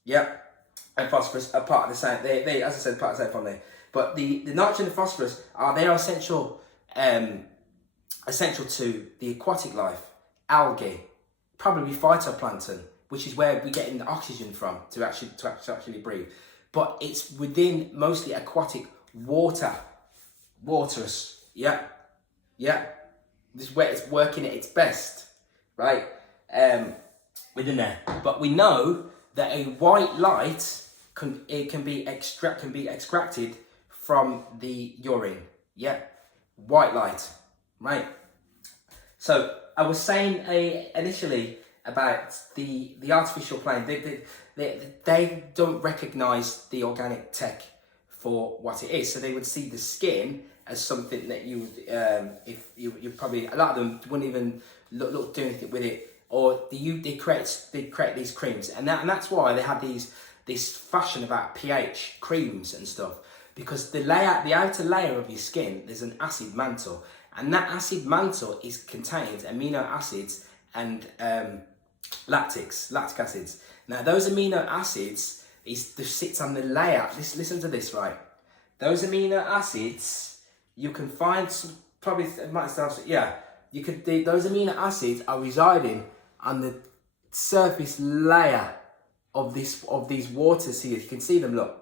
yeah, and phosphorus are part of the same. They as I said, part of the same family. But the nitrogen and phosphorus are essential to the aquatic life, algae, probably phytoplankton, which is where we get the oxygen from to actually breathe. But it's within mostly aquatic waters, yeah. This is where it's working at its best, right? Within there. But we know that a white light can be extracted from the urine, yeah. White light, right? So I was saying initially about the artificial plane. They don't recognise the organic tech for what it is. So they would see the skin as something that you would, if you probably, a lot of them wouldn't even look do anything with it, or they create these creams, and that's why they have this fashion about pH creams and stuff, because the outer layer of your skin, there's an acid mantle, and that acid mantle contains amino acids and lactic acids. Now those amino acids sits on the layer. Listen to this, right? Those amino acids you can find probably it might start. Yeah, you could. Those amino acids are residing on the surface layer of these waters here. You can see them. Look,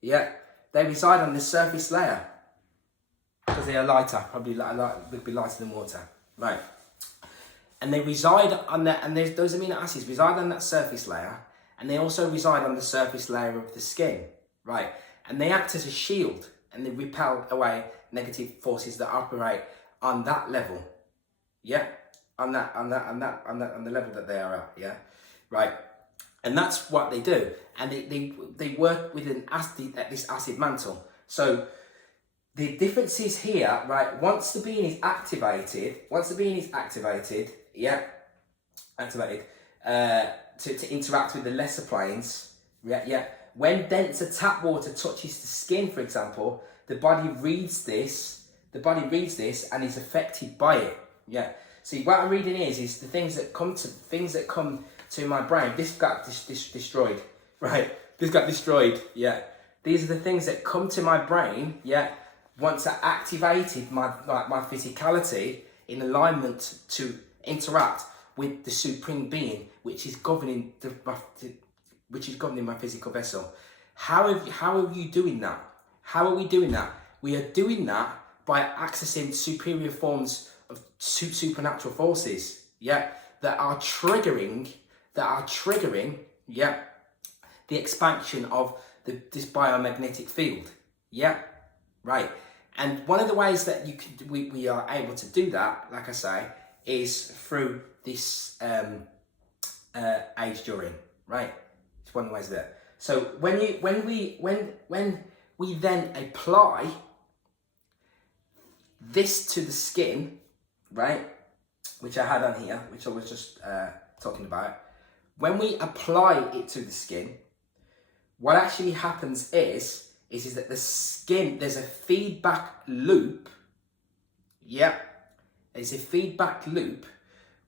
yeah, they reside on the surface layer because they are lighter. Probably would be lighter than water, right? And they reside on that, and those amino acids reside on that surface layer, and they also reside on the surface layer of the skin, right? And they act as a shield, and they repel away negative forces that operate on that level, yeah, on the level that they are at, yeah, right. And that's what they do, and they work with this acid mantle. So the difference is here, right? Once the being is activated, yeah, to interact with the lesser planes, yeah. When denser tap water touches the skin, for example, the body reads this and is affected by it. Yeah. See, what I'm reading is the things that come to my brain. This got destroyed, right? This got destroyed. Yeah. These are the things that come to my brain. Yeah. Once I activated my physicality in alignment to interact with the supreme being, which is governing my physical vessel. How are you doing that? How are we doing that? We are doing that by accessing superior forms of supernatural forces, yeah, that are triggering, yeah, the expansion of this biomagnetic field, yeah, right. And one of the ways that we are able to do that, like I say, is through this aged urine, right? It's one of the ways of it. So when we then apply this to the skin, right, which I had on here, which I was just talking about, when we apply it to the skin, what actually happens is that the skin, there's a feedback loop, there's a feedback loop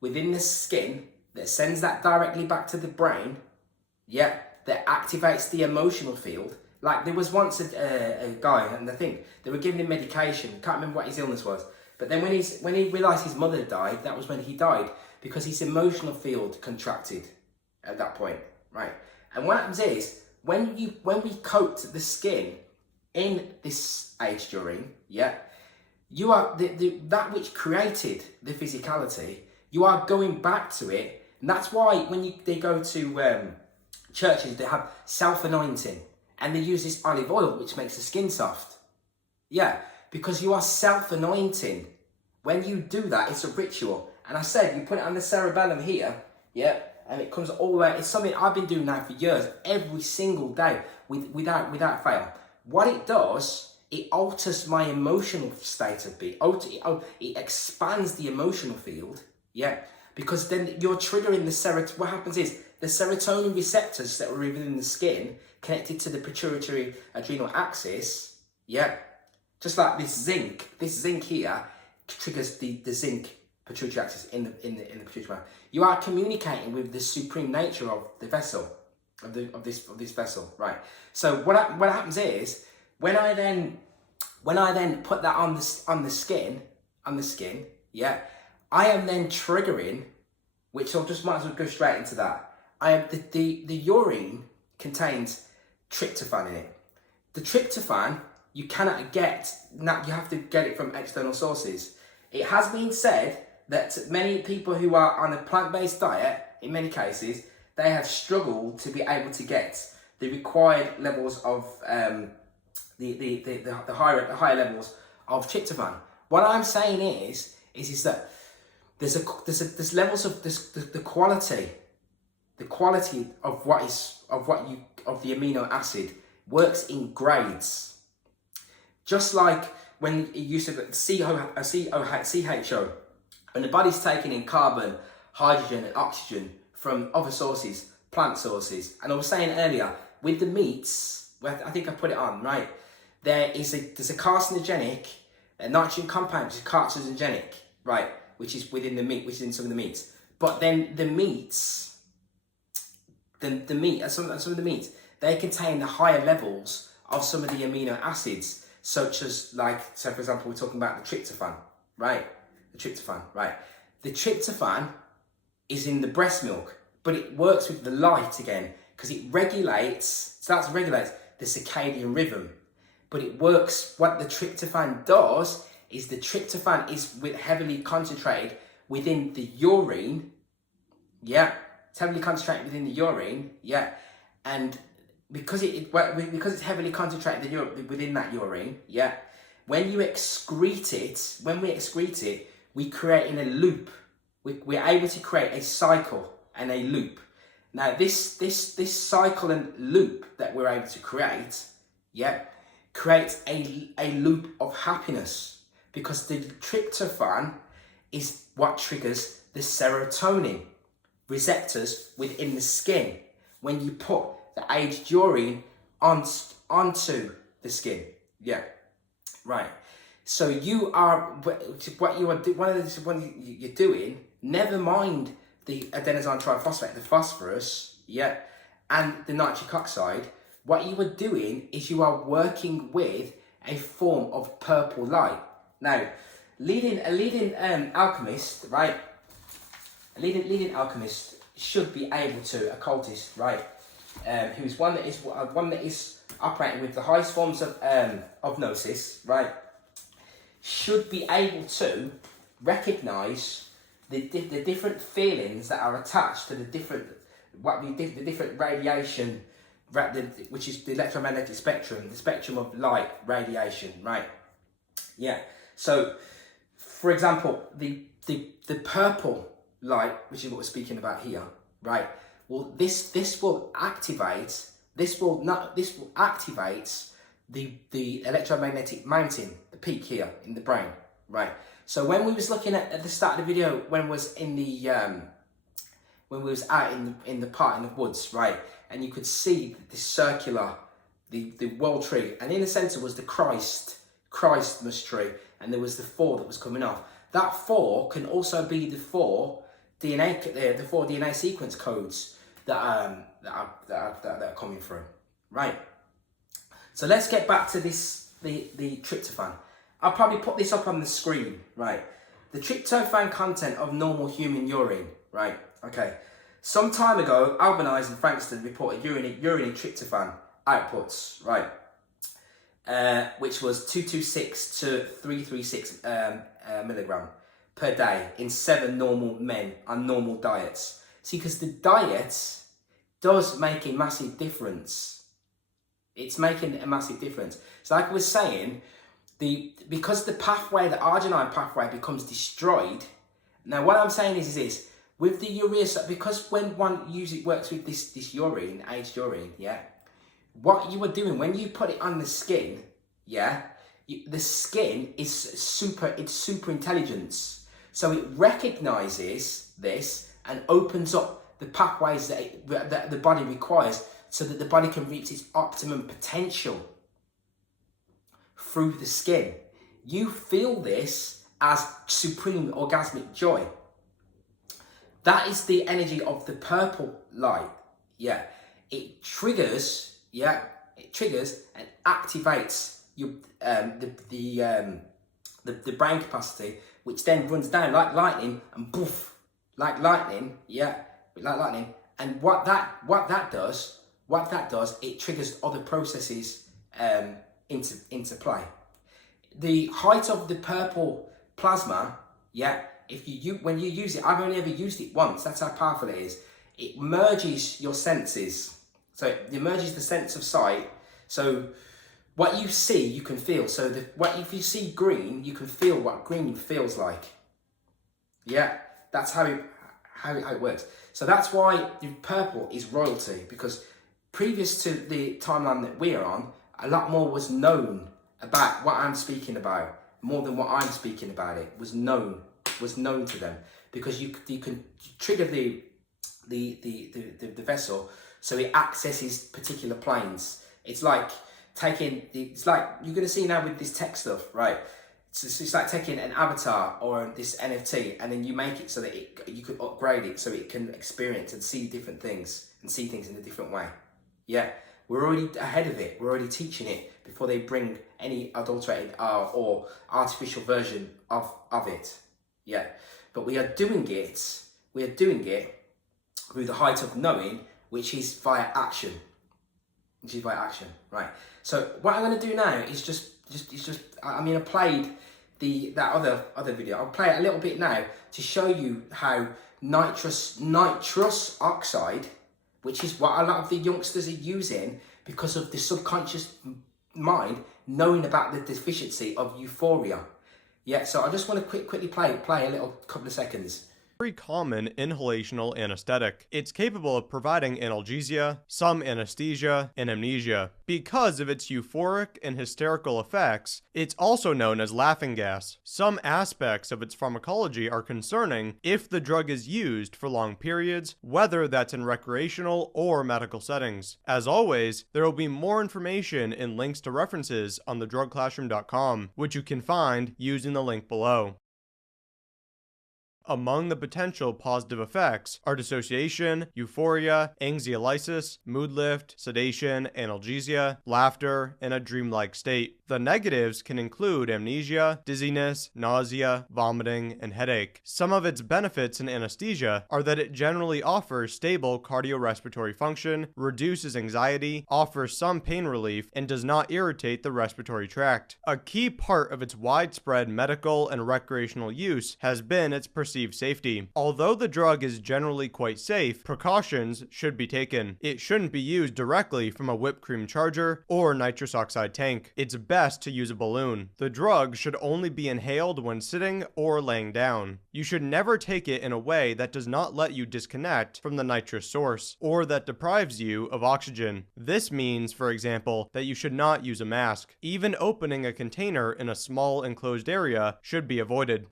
within the skin that sends that directly back to the brain, that activates the emotional field. Like there was once a guy, and I think they were giving him medication. Can't remember what his illness was. But then when he realised his mother died, that was when he died, because his emotional field contracted at that point, right? And what happens is when we coat the skin in this aged urine, you are that which created the physicality. You are going back to it, and that's why when they go to churches, they have self-anointing. And they use this olive oil, which makes the skin soft. Yeah, because you are self-anointing. When you do that, it's a ritual. And I said, you put it on the cerebellum here, and it comes all the way. It's something I've been doing now for years, every single day, without fail. What it does, it alters my emotional state of being. It expands the emotional field, because then you're triggering the serotonin. What happens is, the serotonin receptors that are within the skin, connected to the pituitary adrenal axis, just like this zinc here triggers the zinc pituitary axis in the pituitary. You are communicating with the supreme nature of the vessel, of this vessel, right? So what happens is when I then put that on the skin, I am then triggering, which I just might as well go straight into that. The urine contains tryptophan in it. The tryptophan you cannot get, you have to get it from external sources. It has been said that many people who are on a plant-based diet, in many cases, they have struggled to be able to get the required levels of the higher levels of tryptophan. What I'm saying is that there's levels of the quality of the amino acid works in grades. Just like when you said CHO, when the body's taking in carbon, hydrogen and oxygen from other sources, plant sources. And I was saying earlier, with the meats, I think I put it on, right? There's a carcinogenic, a nitrogen compound, which is carcinogenic, right? Which is within the meat, which is in some of the meats. But then the meats, some of the meats, they contain the higher levels of some of the amino acids, such as, so for example, we're talking about the tryptophan, right? The tryptophan is in the breast milk, but it works with the light again, because it starts to regulate the circadian rhythm. But it works, what the tryptophan does is the tryptophan is heavily concentrated within the urine, it's heavily concentrated within the urine, and because it's heavily concentrated within that urine, when we excrete it, we create in a loop. We're able to create a cycle and a loop. Now this cycle and loop that we're able to create, creates a loop of happiness, because the tryptophan is what triggers the serotonin receptors within the skin when you put the aged urine onto the skin. Right. So you are, what you are, one of the one you're doing, never mind the adenosine triphosphate, the phosphorus, yeah, and the nitric oxide, what you are doing is you are working with a form of purple light. Now, a leading alchemist, right? A leading alchemist should be able to, occultist, right? Who's one that is operating with the highest forms of gnosis, right? Should be able to recognise the different feelings that are attached to the different radiation, which is the electromagnetic spectrum, the spectrum of light radiation, right? Yeah. So, for example, the purple light, which is what we're speaking about here, right? Well, this will activate the electromagnetic mountain, the peak here in the brain, right? So when we was looking at the start of the video, when we was in the when we was out in the part in the woods, right, and you could see the circular, the world tree, and in the centre was the Christmas tree, and there was the 4 that was coming off. That 4 can also be the 4 DNA sequence codes that are coming through, right? So let's get back to this, the tryptophan. I'll probably put this up on the screen, right? The tryptophan content of normal human urine, right? Okay. Some time ago, Albanese and Frankston reported urine tryptophan outputs, right? Which was 226 to 336 milligram per day in 7 normal men on normal diets. See, because the diet does make a massive difference. It's making a massive difference. So like I was saying, because the pathway, the arginine pathway becomes destroyed. Now what I'm saying is this, with the urea, because when one works with this urine, aged urine, yeah, what you are doing, when you put it on the skin, yeah, the skin is super intelligence. So it recognizes this and opens up the pathways that the body requires so that the body can reach its optimum potential through the skin. You feel this as supreme orgasmic joy. That is the energy of the purple light. Yeah, it triggers. Yeah, it triggers and activates your the brain capacity, which then runs down like lightning and poof, like lightning. Yeah, like lightning. And what that does, it triggers other processes into play. The height of the purple plasma, yeah. When you use it, I've only ever used it once. That's how powerful it is. It merges your senses. So it merges the sense of sight. So what you see, you can feel. So if you see green, you can feel what green feels like. Yeah, that's how it works. So that's why the purple is royalty, because previous to the timeline that we're on, a lot more was known about what I'm speaking about. More than what I'm speaking about it was known to them, because you can trigger the vessel so it accesses particular planes. It's like you're gonna see now with this tech stuff, right? It's like taking an avatar or this NFT and then you make it so that you can upgrade it so it can experience and see different things and see things in a different way. Yeah, we're already ahead of it. We're already teaching it before they bring any adulterated or artificial version of it. Yeah, but we are doing it through the height of knowing, which is via action. Right? So what I'm going to do now is I played that other video. I'll play it a little bit now to show you how nitrous oxide, which is what a lot of the youngsters are using because of the subconscious mind knowing about the deficiency of euphoria. Yeah, so I just want to quickly play a little couple of seconds. very common inhalational anesthetic. It's capable of providing analgesia, some anesthesia, and amnesia. Because of its euphoric and hysterical effects, it's also known as laughing gas. Some aspects of its pharmacology are concerning if the drug is used for long periods, whether that's in recreational or medical settings. As always, there will be more information and links to references on thedrugclassroom.com, which you can find using the link below. Among the potential positive effects are dissociation, euphoria, anxiolysis, mood lift, sedation, analgesia, laughter, and a dreamlike state. The negatives can include amnesia, dizziness, nausea, vomiting, and headache. Some of its benefits in anesthesia are that it generally offers stable cardiorespiratory function, reduces anxiety, offers some pain relief, and does not irritate the respiratory tract. A key part of its widespread medical and recreational use has been its perceived safety. Although the drug is generally quite safe, precautions should be taken. It shouldn't be used directly from a whipped cream charger or nitrous oxide tank. It's best to use a balloon. The drug should only be inhaled when sitting or laying down. You should never take it in a way that does not let you disconnect from the nitrous source or that deprives you of oxygen. This means, for example, that you should not use a mask. Even opening a container in a small enclosed area should be avoided.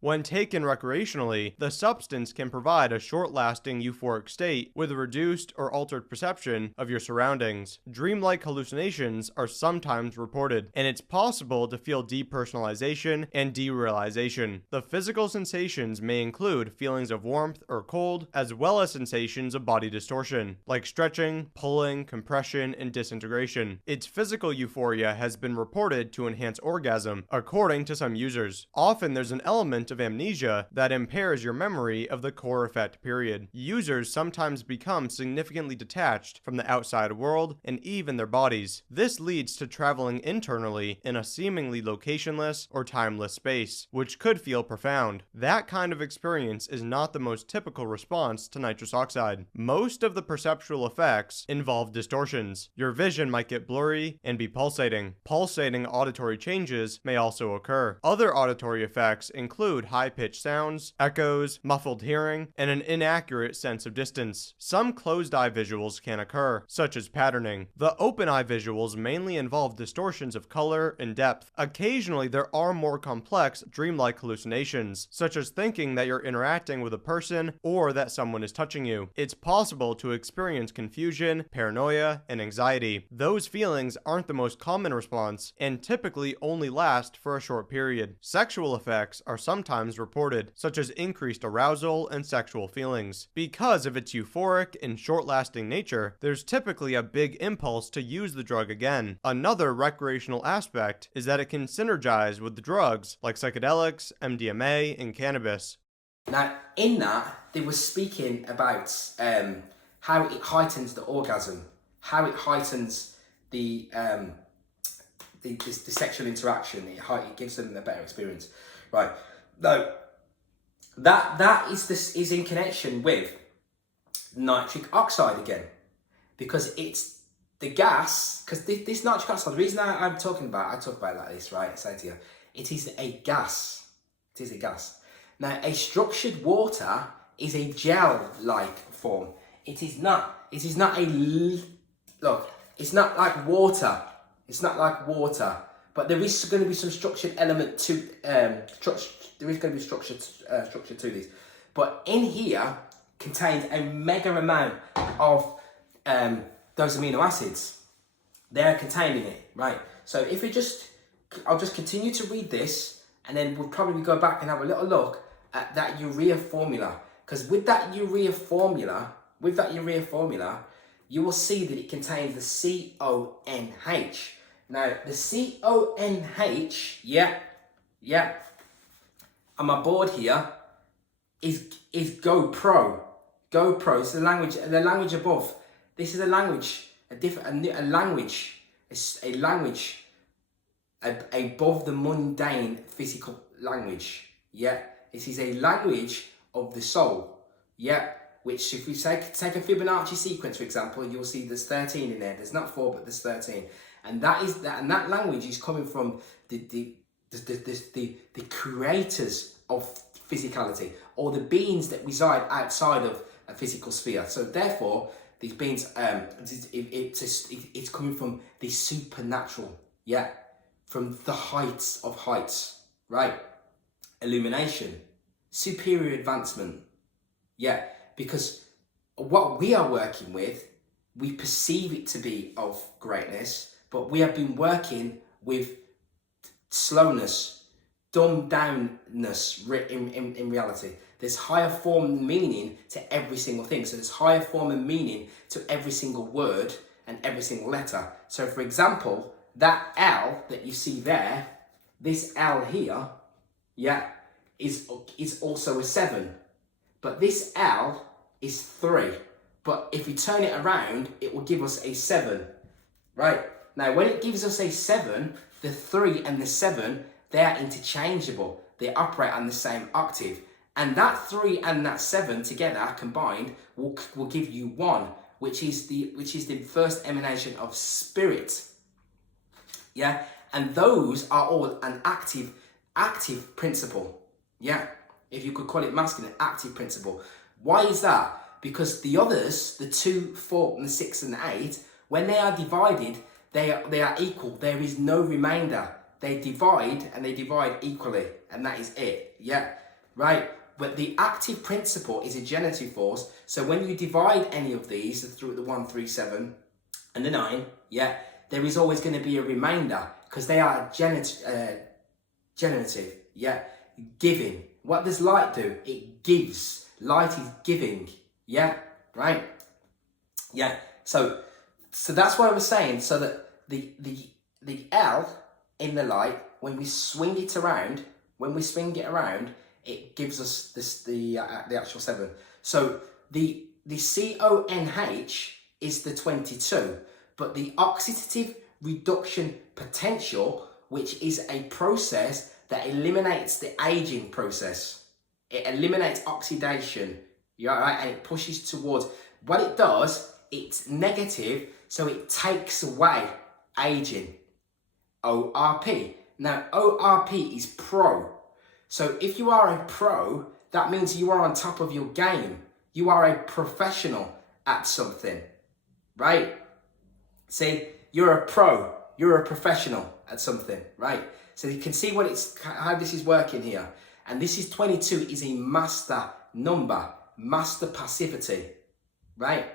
When taken recreationally, the substance can provide a short-lasting euphoric state with a reduced or altered perception of your surroundings. Dreamlike hallucinations are sometimes reported, and it's possible to feel depersonalization and derealization. The physical sensations may include feelings of warmth or cold, as well as sensations of body distortion, like stretching, pulling, compression, and disintegration. Its physical euphoria has been reported to enhance orgasm, according to some users. Often there's an element of amnesia that impairs your memory of the core effect period. Users sometimes become significantly detached from the outside world and even their bodies. This leads to traveling internally in a seemingly locationless or timeless space, which could feel profound. That kind of experience is not the most typical response to nitrous oxide. Most of the perceptual effects involve distortions. Your vision might get blurry and be pulsating. Pulsating auditory changes may also occur. Other auditory effects include high-pitched sounds, echoes, muffled hearing, and an inaccurate sense of distance. Some closed-eye visuals can occur, such as patterning. The open-eye visuals mainly involve distortions of color and depth. Occasionally, there are more complex dreamlike hallucinations, such as thinking that you're interacting with a person or that someone is touching you. It's possible to experience confusion, paranoia, and anxiety. Those feelings aren't the most common response and typically only last for a short period. Sexual effects are sometimes reported, such as increased arousal and sexual feelings. Because of its euphoric and short-lasting nature, there's typically a big impulse to use the drug again. Another recreational aspect is that it can synergize with drugs like psychedelics, MDMA, and cannabis. Now, in that, they were speaking about how it heightens the orgasm, how it heightens the sexual interaction. It gives them a better experience, right? No, that is in connection with nitric oxide again, because it's the gas. Because this nitric oxide, the reason I talk about it like this, right? I say to you, it is a gas. It is a gas. Now, a structured water is a gel-like form. It is not a look. It's not like water. It's not like water. But there is going to be some structured element to there is going to be structure to this. But in here contains a mega amount of those amino acids. They're contained in it, right? So if I'll just continue to read this, and then we'll probably go back and have a little look at that urea formula. Because with that urea formula, you will see that it contains the CONH. Now, the CONH, on my board here, is GoPro. GoPro is the language above. This is a language, a language. It's a language above the mundane physical language. Yeah, this is a language of the soul. Yeah, which if we take a Fibonacci sequence, for example, you'll see there's 13 in there. There's not 4, but there's 13. And that language is coming from the creators of physicality, or the beings that reside outside of a physical sphere. So therefore, these beings, it's coming from the supernatural, yeah, from the heights of heights, right? Illumination, superior advancement, yeah, because what we are working with, we perceive it to be of greatness, but we have been working with slowness, dumbed downness in reality. There's higher form and meaning to every single thing. So there's higher form and meaning to every single word and every single letter. So for example, that L that you see there, this L here, yeah, is also a 7. But this L is 3. But if we turn it around, it will give us a 7, right? Now, when it gives us a 7, the 3 and the 7, they are interchangeable. They operate on the same octave. And that 3 and that 7 together combined will give you 1, which is the first emanation of spirit. Yeah? And those are all an active principle. Yeah? If you could call it masculine, active principle. Why is that? Because the others, the 2, 4, and the 6 and the 8, when they are divided, they are equal. There is no remainder. They divide and they divide equally, and that is it. Yeah, right. But the active principle is a generative force. So when you divide any of these, the 1, 3, 7, and the 9, yeah, there is always going to be a remainder because they are generative. Yeah, giving. What does light do? It gives. Light is giving. Yeah, right. Yeah. So that's what I was saying. So that the L in the light, when we swing it around, it gives us the actual 7. So the CONH is the 22, but the oxidative reduction potential, which is a process that eliminates the aging process. It eliminates oxidation, right? And it pushes towards, what it does, it's negative, so it takes away aging. ORP. Now, ORP is pro. So if you are a pro, that means you are on top of your game. You are a professional at something, right? See, you're a pro. You're a professional at something, right? So you can see how this is working here. And this is 22 is a master number, master passivity, right?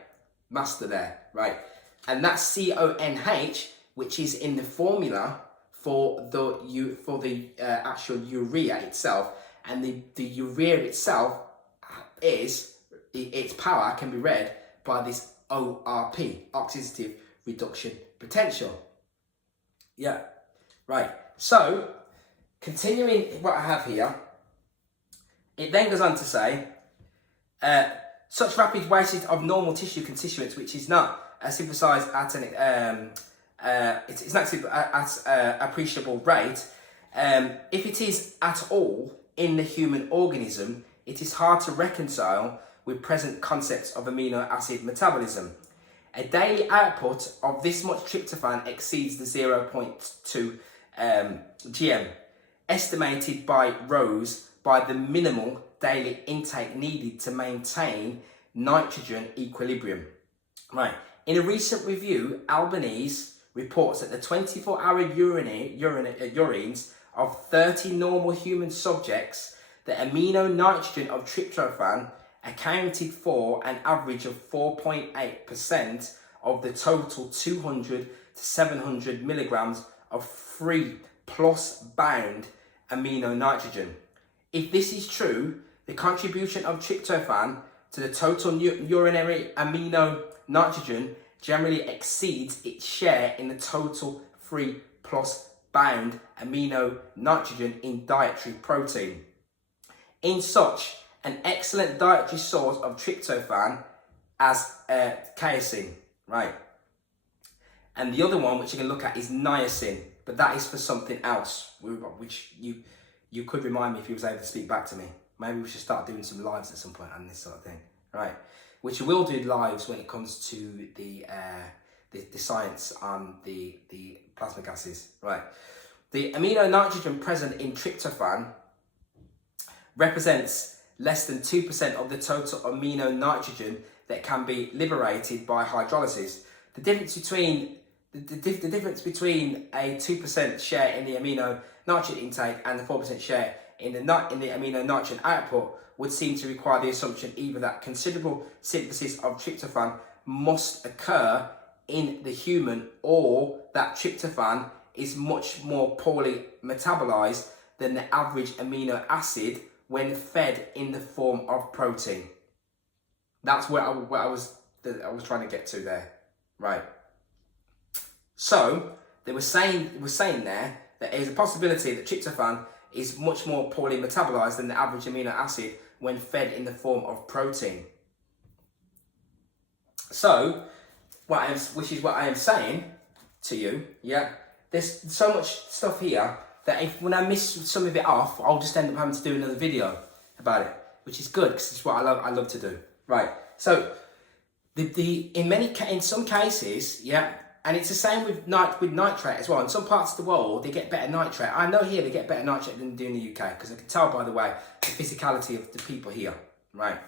Master there, right? And that's CONH, which is in the formula for the actual urea itself, and the urea itself is its power can be read by this ORP, oxidative reduction potential. Yeah, right. So continuing what I have here, it then goes on to say, such rapid wastage of normal tissue constituents, which is not synthesized at it's not at appreciable rate. If it is at all in the human organism, it is hard to reconcile with present concepts of amino acid metabolism. A daily output of this much tryptophan exceeds the 0.2 gm, estimated by Rose by the minimal daily intake needed to maintain nitrogen equilibrium. Right. In a recent review, Albanese reports that the 24-hour urines of 30 normal human subjects, the amino nitrogen of tryptophan accounted for an average of 4.8% of the total 200 to 700 milligrams of free plus bound amino nitrogen. If this is true, the contribution of tryptophan to the total urinary amino nitrogen generally exceeds its share in the total free plus bound amino nitrogen in dietary protein. In such an excellent dietary source of tryptophan as casein, right? And the other one which you can look at is niacin, but that is for something else, which you could remind me if you was able to speak back to me. Maybe we should start doing some lives at some point on this sort of thing, right? Which we will do lives when it comes to the science on the plasma gases, right? The amino nitrogen present in tryptophan represents less than 2% of the total amino nitrogen that can be liberated by hydrolysis. The difference between the difference between a 2% share in the amino nitrogen intake and the 4% share in the amino nitrogen output would seem to require the assumption either that considerable synthesis of tryptophan must occur in the human, or that tryptophan is much more poorly metabolized than the average amino acid when fed in the form of protein. That's what I was trying to get to there, right? So they were saying there that there's a possibility that tryptophan is much more poorly metabolized than the average amino acid when fed in the form of protein. So, which is what I am saying to you, yeah. There's so much stuff here that when I miss some of it off, I'll just end up having to do another video about it, which is good because it's what I love to do. Right. So, in some cases, yeah, and it's the same with nitrate as well. In some parts of the world, they get better nitrate. I know here they get better nitrate than they do in the UK because I can tell by the way the physicality of the people here, right?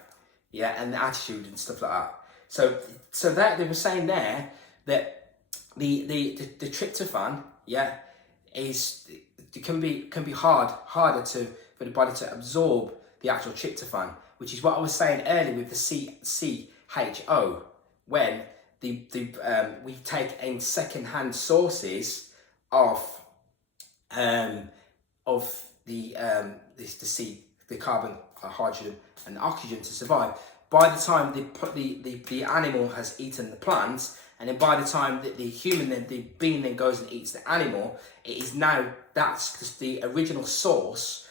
Yeah, and the attitude and stuff like that. So that they were saying there that the tryptophan, yeah, can be harder for the body to absorb the actual tryptophan, which is what I was saying earlier with the CHO, when we take in second-hand sources of the carbon, hydrogen, and oxygen to survive. By the time the animal has eaten the plants, and then by the time that the human, the being then goes and eats the animal, it is now, that's just the original source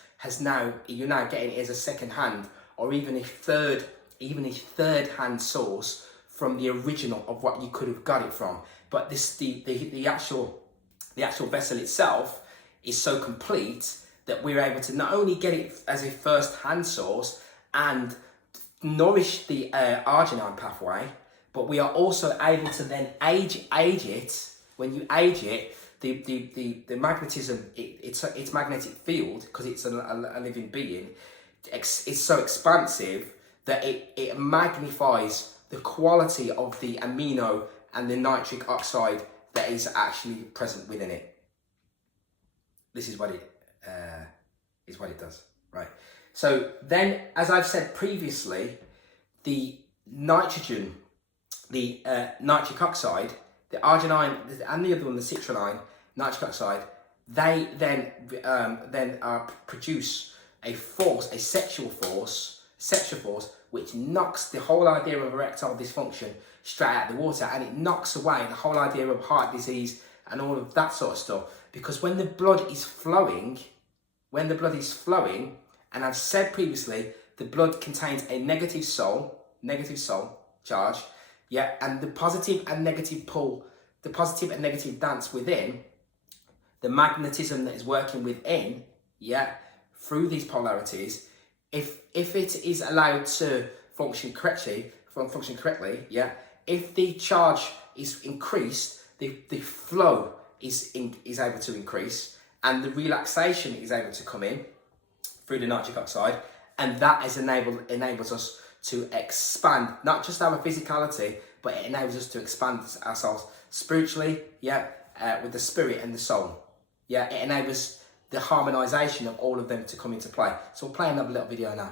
you're now getting it as a second hand, or even a third hand source from the original of what you could have got it from. But the actual vessel itself is so complete that we're able to not only get it as a first hand source and nourish the arginine pathway, but we are also able to then age it. When you age it, the magnetism, its magnetic field, because it's a living being, is so expansive that it magnifies the quality of the amino and the nitric oxide that is actually present within it. This is what it does, right? So then, as I've said previously, the nitrogen, the nitric oxide, the arginine, and the other one, the citrulline, nitric oxide, they then produce a sexual force, which knocks the whole idea of erectile dysfunction straight out of the water, and it knocks away the whole idea of heart disease and all of that sort of stuff. Because when the blood is flowing, and I've said previously, the blood contains a negative soul charge, yeah, and the positive and negative pull, the positive and negative dance within, the magnetism that is working within, yeah, through these polarities, if it is allowed to function correctly, yeah, if the charge is increased, the flow is able to increase, and the relaxation is able to come in through the nitric oxide, and that is enables us to expand not just our physicality, but it enables us to expand ourselves spiritually, yeah, with the spirit and the soul. Yeah, it enables the harmonization of all of them to come into play. So we'll play another little video now.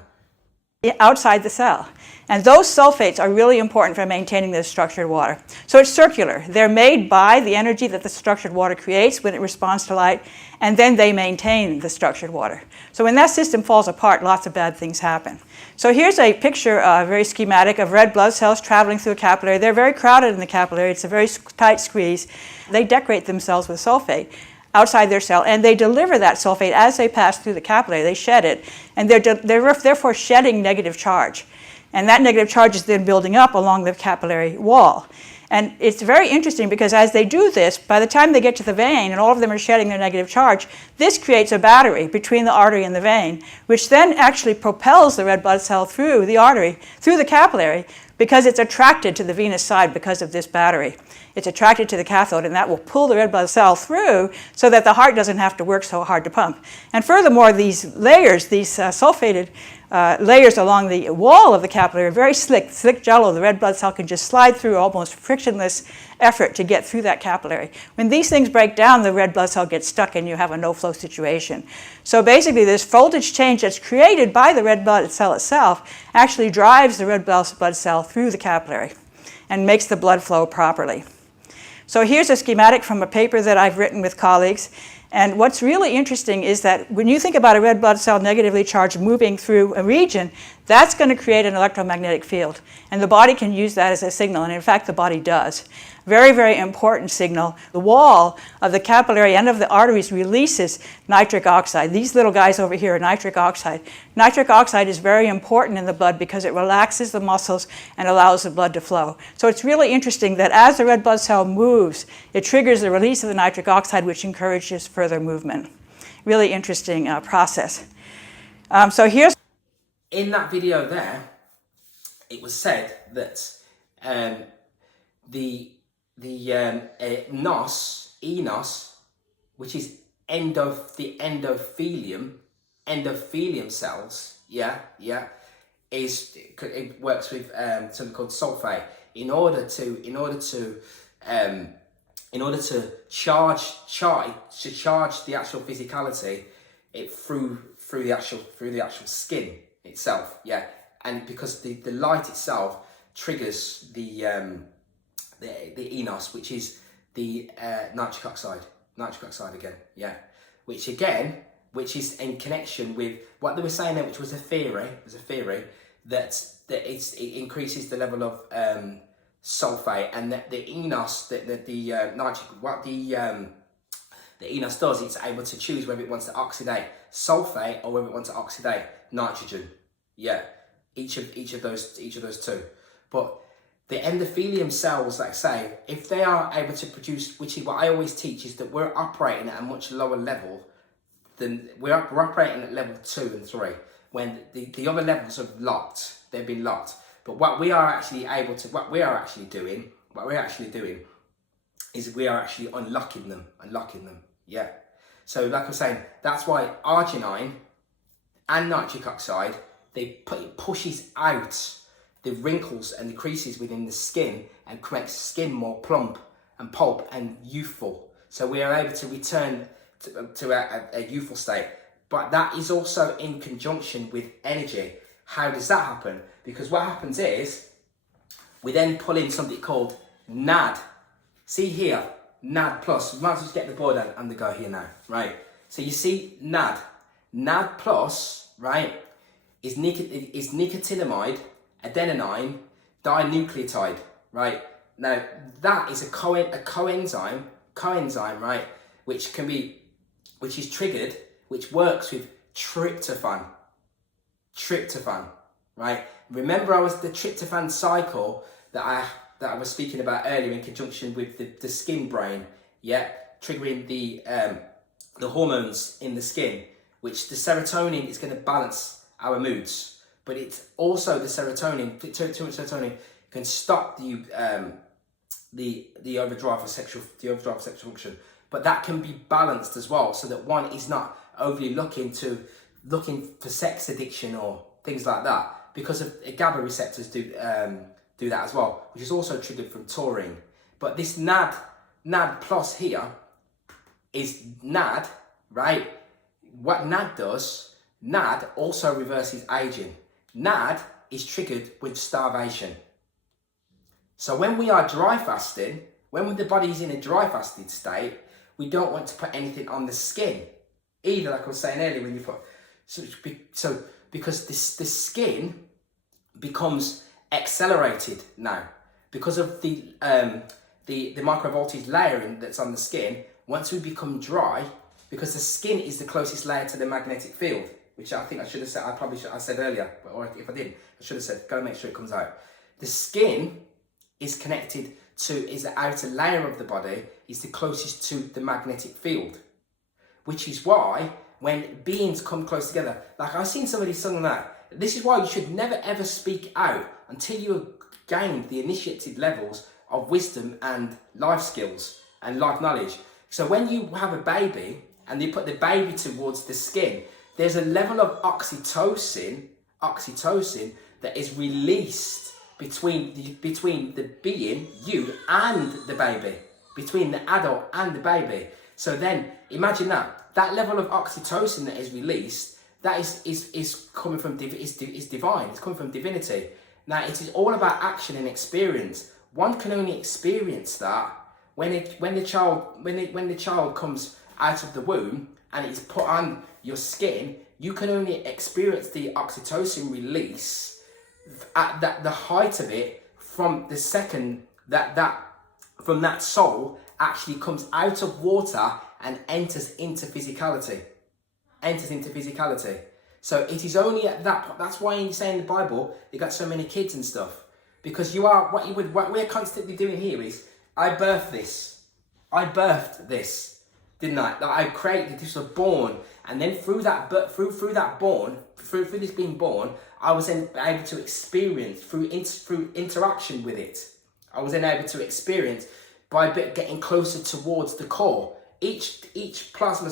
Outside the cell. And those sulfates are really important for maintaining the structured water. So it's circular. They're made by the energy that the structured water creates when it responds to light, and then they maintain the structured water. So when that system falls apart, lots of bad things happen. So here's a picture, very schematic, of red blood cells traveling through a capillary. They're very crowded in the capillary. It's a very tight squeeze. They decorate themselves with sulfate outside their cell, and they deliver that sulfate as they pass through the capillary. They shed it, and they're therefore shedding negative charge. And that negative charge is then building up along the capillary wall. And it's very interesting because as they do this, by the time they get to the vein and all of them are shedding their negative charge, this creates a battery between the artery and the vein, which then actually propels the red blood cell through the artery, through the capillary, because it's attracted to the venous side because of this battery. It's attracted to the cathode, and that will pull the red blood cell through so that the heart doesn't have to work so hard to pump. And furthermore, these layers, these sulfated layers along the wall of the capillary are very slick jello. The red blood cell can just slide through almost frictionless effort to get through that capillary. When these things break down, the red blood cell gets stuck and you have a no-flow situation. So basically, this voltage change that's created by the red blood cell itself actually drives the red blood cell through the capillary and makes the blood flow properly. So here's a schematic from a paper that I've written with colleagues. And what's really interesting is that when you think about a red blood cell negatively charged moving through a region, that's going to create an electromagnetic field. And the body can use that as a signal, and in fact the body does. Very, very important signal. The wall of the capillary end of the arteries releases nitric oxide. These little guys over here are nitric oxide. Nitric oxide is very important in the blood because it relaxes the muscles and allows the blood to flow. So it's really interesting that as the red blood cell moves, it triggers the release of the nitric oxide, which encourages further movement. Really interesting process. So here's... In that video there, it was said that the enos, which is endothelium cells, it works with something called sulfate in order to charge the actual physicality through the actual skin itself, and because the light itself triggers the enos, which is the nitric oxide again, which is in connection with what they were saying there, which was a theory that it increases the level of sulfate, and that the enos, the enos does, it's able to choose whether it wants to oxidate sulfate or whether it wants to oxidate nitrogen. Each of those two. But the endothelium cells, like I say, if they are able to produce, which is what I always teach, is that we're operating at a much lower level than we're operating at level 2 and 3, when the other levels are locked. They've been locked. But what we're actually doing is we are actually unlocking them. So like I was saying, that's why arginine and nitric oxide, it pushes out the wrinkles and the creases within the skin and makes the skin more plump and pulp and youthful. So we are able to return to a youthful state. But that is also in conjunction with energy. How does that happen? Because what happens is we then pull in something called NAD. See here, NAD plus. We might as well just get the board and the go here now, right? So you see NAD. NAD plus, right, is nicotinamide adenine dinucleotide, right? Now that is a coenzyme, right, which is triggered, which works with tryptophan, right? Remember, the tryptophan cycle that I was speaking about earlier in conjunction with the skin brain, triggering the hormones in the skin, which the serotonin is going to balance our moods. But it's also the serotonin. Too much serotonin can stop the overdrive of sexual function. But that can be balanced as well, so that one is not overly looking for sex addiction or things like that, because of GABA receptors do that as well, which is also triggered from taurine. But this NAD plus here is NAD, right? What NAD does, NAD also reverses aging. NAD is triggered with starvation. So when we are dry fasting, when the body is in a dry fasted state, we don't want to put anything on the skin either, like I was saying earlier, when you put so because the skin becomes accelerated now because of the microvoltage layering that's on the skin. Once we become dry, because the skin is the closest layer to the magnetic field, which I think I should have said, I said earlier, or if I didn't, I should have said, go make sure it comes out. The skin is connected is the outer layer of the body, is the closest to the magnetic field. Which is why when beings come close together, like I've seen somebody sung that, this is why you should never ever speak out until you have gained the initiated levels of wisdom and life skills and life knowledge. So when you have a baby and you put the baby towards the skin, there's a level of oxytocin that is released between the being, you, and the baby, between the adult and the baby. So then imagine that level of oxytocin that is released, that is coming from is divine. It's coming from divinity. Now it is all about action and experience. One can only experience that when the child comes out of the womb and it's put on your skin. You can only experience the oxytocin release at the height of it from the second that soul actually comes out of water and enters into physicality. So it is only at that point. That's why you say in the Bible you got so many kids and stuff, because what we're constantly doing here is I birthed this, didn't I? That I created, this was born, and then through this being born, I was then able to experience through interaction with it. I was then able to experience by getting closer towards the core. Each plasma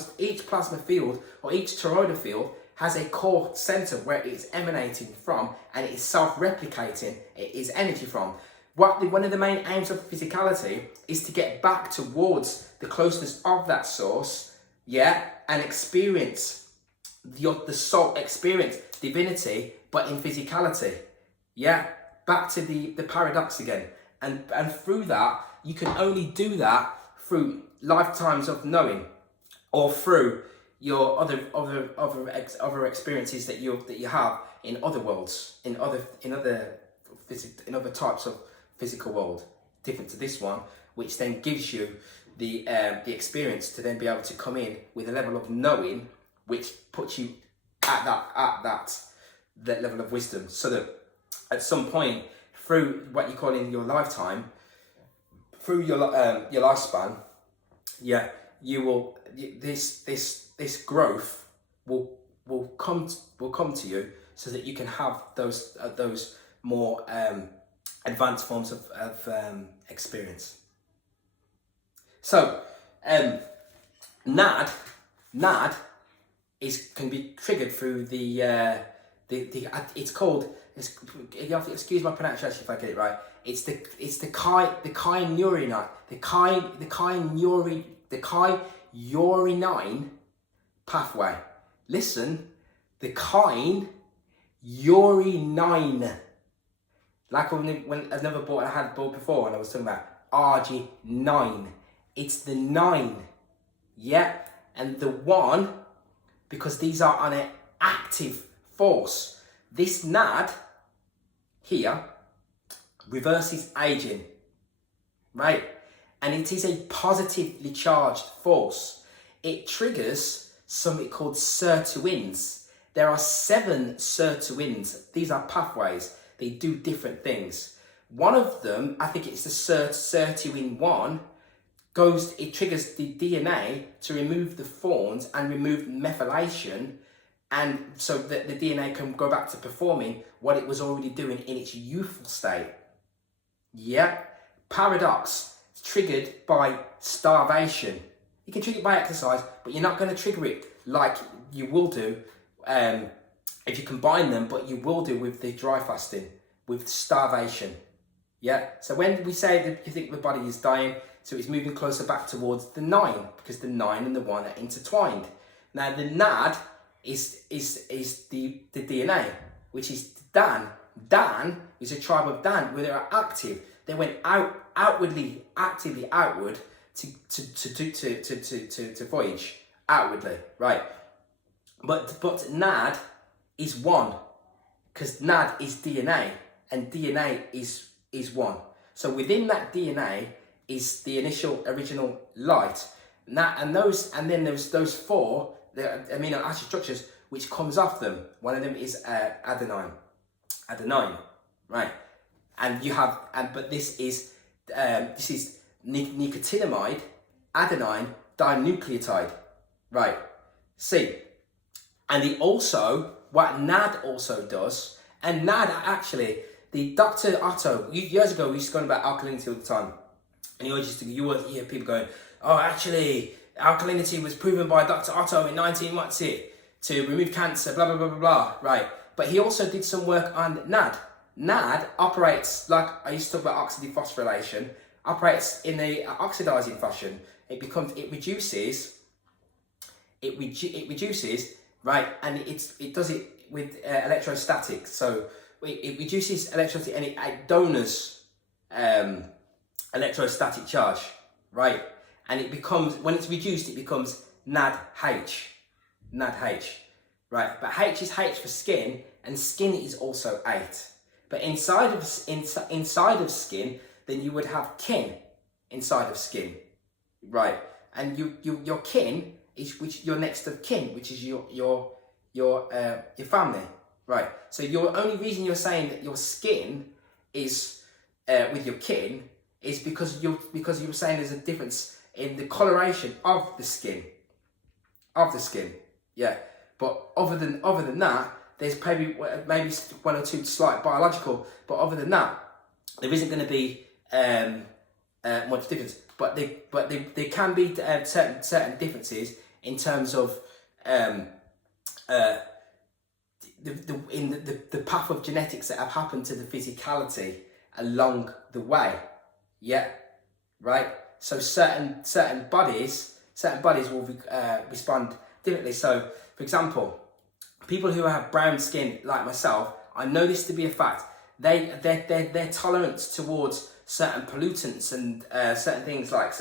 field or each toroidal field has a core center where it's emanating from, and it is self-replicating. It is energy from. One of the main aims of physicality is to get back towards the closeness of that source, and experience the soul, experience divinity, but in physicality, back to the paradox again, and through that you can only do that through lifetimes of knowing, or through your other experiences that you have in other worlds, in other types of physical world, different to this one, which then gives you the experience to then be able to come in with a level of knowing, which puts you at that level of wisdom, so that at some point through what you call in your lifetime, through your lifespan, you will this growth will come to you, so that you can have those more advanced forms of experience. So NAD can be triggered through the it's called, you have to excuse my pronunciation if I get it right. It's the kynurenine pathway. Listen, the kynurenine. Like when I never bought, I had bought before, and I was talking about RG9. It's the 9, and the 1, because these are on an active force. This NAD here reverses aging, right? And it is a positively charged force. It triggers something called sirtuins. There are 7 sirtuins. These are pathways. They do different things. One of them, I think it's the sirtuin 1, it triggers the DNA to remove the thorns and remove methylation, and so that the DNA can go back to performing what it was already doing in its youthful state. Paradox, it's triggered by starvation. You can trigger it by exercise, but you're not going to trigger it like you will do if you combine them, but you will do with the dry fasting, with starvation. So when we say that you think the body is dying, so it's moving closer back towards the 9, because the 9 and the 1 are intertwined. Now the NAD is the DNA, which is Dan. Dan is a tribe of Dan, where they are active. They went actively outward to voyage outwardly, right? But NAD is 1, because NAD is DNA, and DNA is 1. So within that DNA is the original light. And then there's those 4 the amino acid structures which comes off them. One of them is adenine, right? And you have, but this is this is nicotinamide adenine dinucleotide, right? See, and it also, what NAD also does, and NAD actually, the Dr. Otto, years ago we used to go on about alkalinity all the time, and you always hear people going, oh, actually, alkalinity was proven by Dr. Otto in 19 what's it, to remove cancer, blah, blah, blah, blah, blah, right? But he also did some work on NAD. NAD operates, like I used to talk about oxidative phosphorylation, operates in a oxidizing fashion. It reduces, right? And it does it with electrostatics. So it reduces electricity and it donors electrostatic charge, right? And it becomes, when it's reduced, it becomes NADH, right? But H is H for skin, and skin is also 8. But inside of skin, then you would have kin inside of skin, right? And your kin is your next of kin, which is your family, right? So your only reason you're saying that your skin is with your kin is because you were saying there's a difference in the coloration of the skin, yeah. But other than that, there's maybe one or two slight biological, but other than that, there isn't going to be much difference. But there can be certain differences in terms of the path of genetics that have happened to the physicality along the way, yeah, right. So certain bodies will respond differently. So, for example, people who have brown skin, like myself, I know this to be a fact. Their tolerance towards certain pollutants and certain things like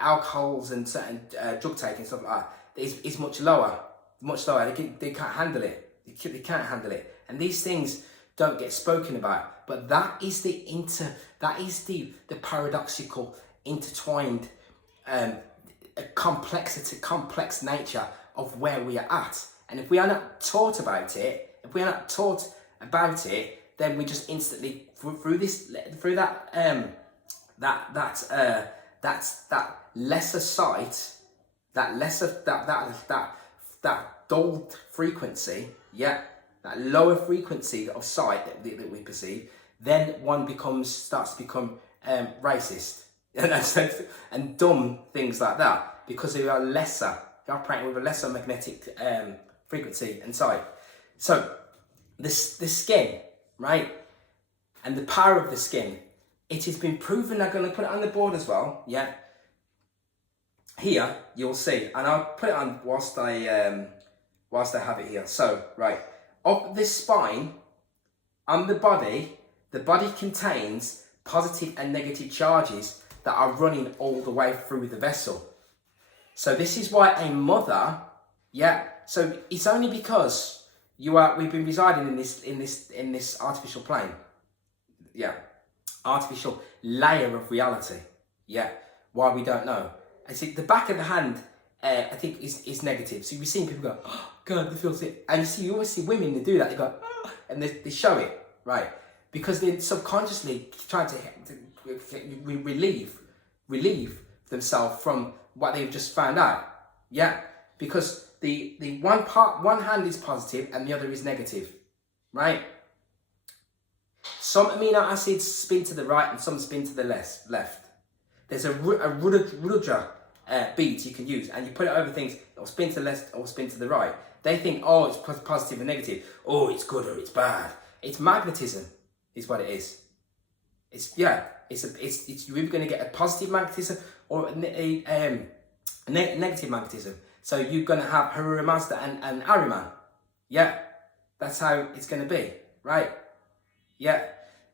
alcohols and certain drug taking and stuff like that is much lower. They can't handle it. They can't handle it. And these things don't get spoken about. But that is the paradoxical, intertwined, complex nature of where we are at. And if we are not taught about it, then we just instantly through that lesser sight, that dulled frequency, yeah, that lower frequency of sight that we perceive, then one starts to become racist and dumb things like that, because they are lesser. They're operating with a lesser magnetic frequency and sight. So the skin, right, and the power of the skin, it has been proven. I'm going to put it on the board as well, yeah. Here you'll see, and I'll put it on whilst I have it here. So right, up the spine, on the body contains positive and negative charges that are running all the way through the vessel. So this is why a mother, yeah. So it's only because we've been residing in this artificial plane, yeah, artificial layer of reality, yeah. Why we don't know. I see the back of the hand, I think is negative. So you've seen people go, oh God, they feel sick, and you always see women that do that. They go, oh, and they show it, right? Because they're subconsciously trying to relieve themselves from what they've just found out, yeah. Because the one hand is positive and the other is negative, right? Some amino acids spin to the right and some spin to the left. There's a Rudra bead you can use, and you put it over things, it'll spin to the left or spin to the right. They think, oh, it's positive and negative. Oh, it's good or it's bad. It's magnetism, is what it is. It's you're either going to get a positive magnetism or a negative magnetism. So you're going to have Harura Mazda and Ariman. Yeah, that's how it's going to be, right? Yeah,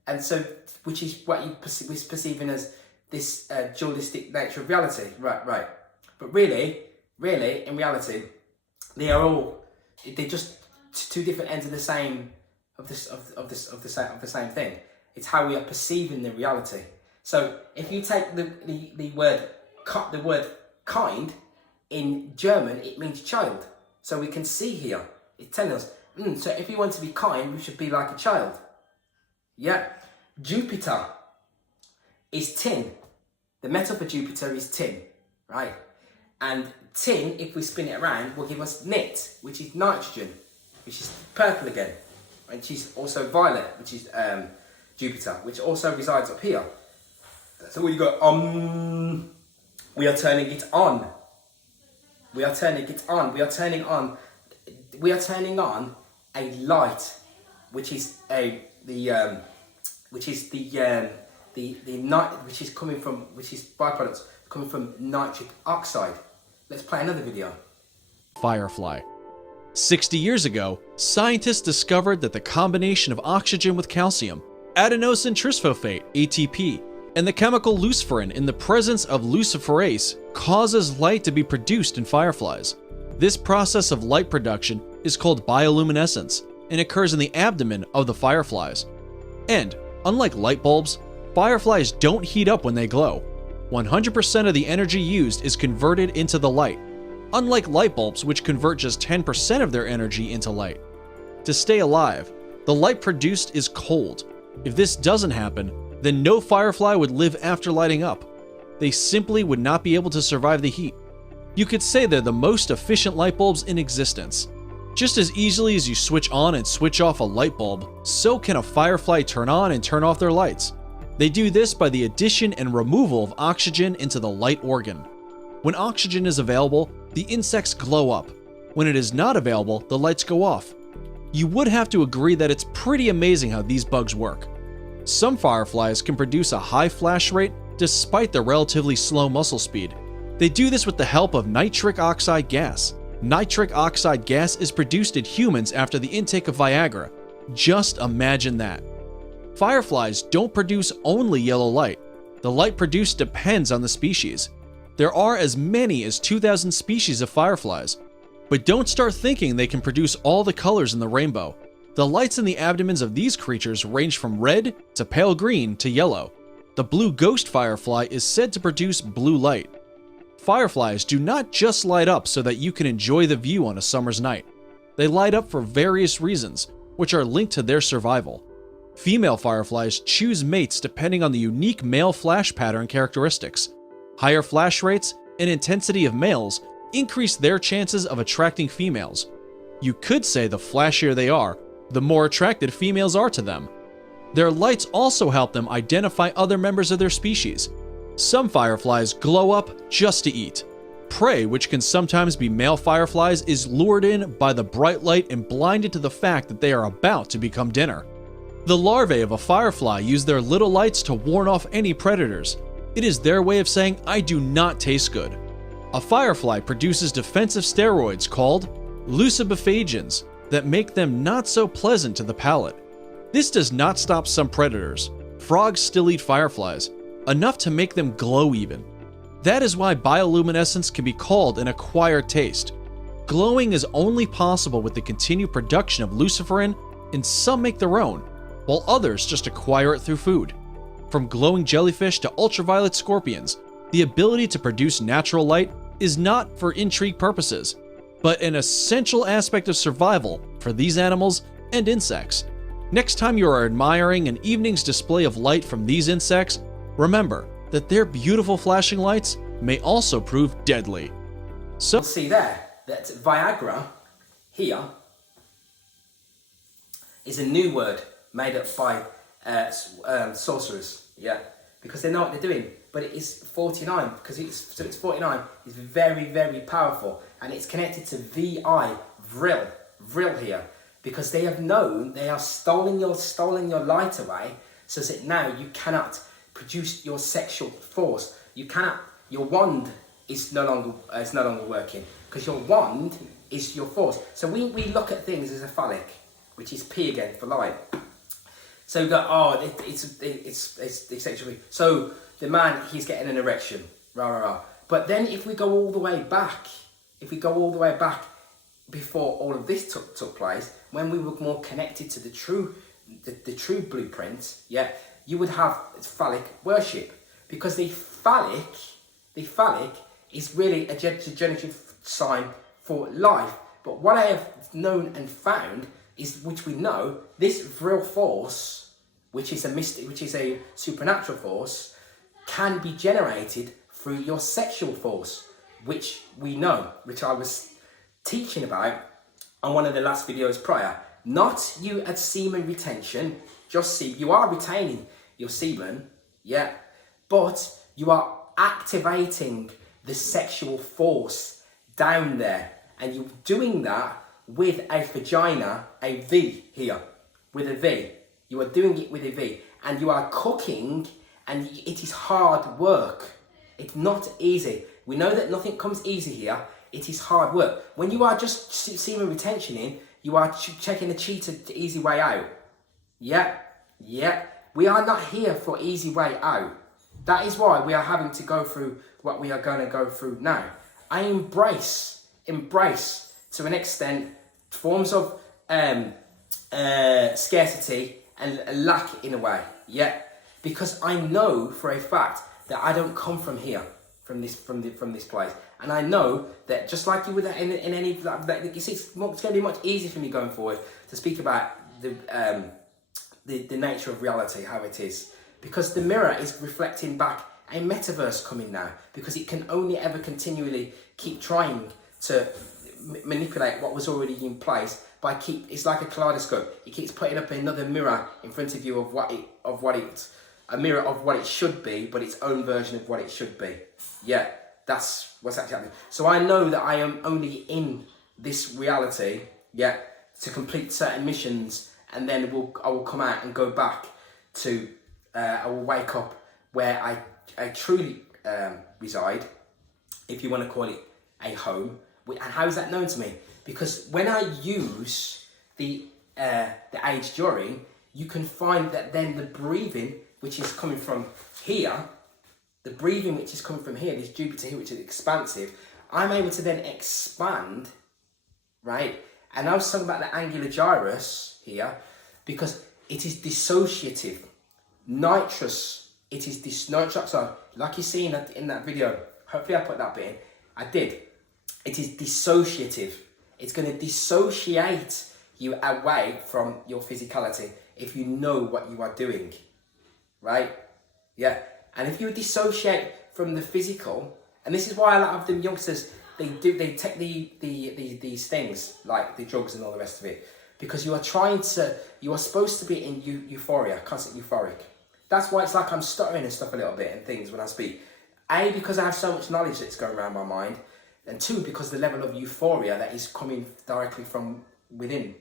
and so, which is what you perceiving as this dualistic nature of reality, right? But really, in reality, they're just two different ends of the same same thing. It's how we are perceiving the reality. So if you take the word kind in German, it means child. So we can see here, it's telling us, so if we want to be kind, we should be like a child. Yeah, Jupiter is tin. The metal for Jupiter is tin, right? And tin, if we spin it around, will give us NIT, which is nitrogen, which is purple again, which is also violet, which is Jupiter, which also resides up here. So we got we are turning it on. We are turning it on. We are turning on. We are turning on a light, which is which is byproducts coming from nitric oxide. Let's play another video. Firefly. 60 years ago, scientists discovered that the combination of oxygen with calcium, adenosine triphosphate, ATP, and the chemical luciferin in the presence of luciferase causes light to be produced in fireflies. This process of light production is called bioluminescence and occurs in the abdomen of the fireflies. And, unlike light bulbs, fireflies don't heat up when they glow. 100% of the energy used is converted into the light, unlike light bulbs which convert just 10% of their energy into light. To stay alive, the light produced is cold. If this doesn't happen, then no firefly would live after lighting up. They simply would not be able to survive the heat. You could say they're the most efficient light bulbs in existence. Just as easily as you switch on and switch off a light bulb, so can a firefly turn on and turn off their lights. They do this by the addition and removal of oxygen into the light organ. When oxygen is available, the insects glow up. When it is not available, the lights go off. You would have to agree that it's pretty amazing how these bugs work. Some fireflies can produce a high flash rate despite their relatively slow muscle speed. They do this with the help of nitric oxide gas. Nitric oxide gas is produced in humans after the intake of Viagra. Just imagine that. Fireflies don't produce only yellow light. The light produced depends on the species. There are as many as 2,000 species of fireflies. But don't start thinking they can produce all the colors in the rainbow. The lights in the abdomens of these creatures range from red to pale green to yellow. The blue ghost firefly is said to produce blue light. Fireflies do not just light up so that you can enjoy the view on a summer's night. They light up for various reasons, which are linked to their survival. Female fireflies choose mates depending on the unique male flash pattern characteristics. Higher flash rates and intensity of males increase their chances of attracting females. You could say the flashier they are, the more attracted females are to them. Their lights also help them identify other members of their species. Some fireflies glow up just to eat. Prey, which can sometimes be male fireflies, is lured in by the bright light and blinded to the fact that they are about to become dinner. The larvae of a firefly use their little lights to warn off any predators. It is their way of saying, "I do not taste good." A firefly produces defensive steroids called lucibiphagens that make them not so pleasant to the palate. This does not stop some predators. Frogs still eat fireflies, enough to make them glow even. That is why bioluminescence can be called an acquired taste. Glowing is only possible with the continued production of luciferin, and some make their own, while others just acquire it through food. From glowing jellyfish to ultraviolet scorpions, the ability to produce natural light is not for intrigue purposes, but an essential aspect of survival for these animals and insects. Next time you are admiring an evening's display of light from these insects, remember that their beautiful flashing lights may also prove deadly. So You'll see there that Viagra here is a new word made up by sorcerers, yeah, because they know what they're doing. But it is 49 because it's 49 is very, very powerful, and it's connected to VI vril here, because they have known they are stolen your light away, so that now you cannot produce your sexual force. Your wand is no longer working, because your wand is your force. So we look at things as a phallic, which is P again for light. So you go, it's sexually. So the man, he's getting an erection, rah. But then if we go all the way back, before all of this took place, when we were more connected to the true blueprint, yeah, you would have phallic worship, because the phallic is really a generative sign for life. But what I have known and found is, which we know, this vril force, which is a supernatural force, can be generated through your sexual force, which we know, which I was teaching about on one of the last videos prior. Not you at semen retention, just see, you are retaining your semen, yeah, but you are activating the sexual force down there, and you're doing that with a vagina, a V here, with a V. You are doing it with a V, and you are cooking, and it is hard work. It's not easy. We know that nothing comes easy here. It is hard work. When you are just semen retention in, you are checking the cheated easy way out. Yeah. We are not here for easy way out. That is why we are having to go through what we are going to go through now. I embrace to an extent forms of scarcity and lack in a way. Yeah, because I know for a fact that I don't come from here, from this place, and I know that just like you would in any, like, you see, it's going to be much easier for me going forward to speak about the nature of reality, how it is, because the mirror is reflecting back a metaverse coming now, because it can only ever continually keep trying to manipulate what was already in place by it's like a kaleidoscope. It keeps putting up another mirror in front of you a mirror of what it should be, but its own version of what it should be. Yeah, that's what's actually happening. So I know that I am only in this reality, yeah, to complete certain missions, and then I will come out and go back to, I will wake up where I truly reside, if you want to call it a home. And how is that known to me? Because when I use the age during, you can find that then the breathing, which is coming from here, this Jupiter here, which is expansive, I'm able to then expand, right? And I was talking about the angular gyrus here, because it is dissociative. Nitrous, it is nitrous oxide, like you see in that video. Hopefully I put that bit in. I did. It is dissociative. It's going to dissociate you away from your physicality if you know what you are doing, right? Yeah. And if you dissociate from the physical, and this is why a lot of them youngsters, they take these things like the drugs and all the rest of it, because you are supposed to be in euphoria, constant euphoric. That's why it's like I'm stuttering and stuff a little bit and things when I speak. A, because I have so much knowledge that's going around my mind, and two, because the level of euphoria that is coming directly from within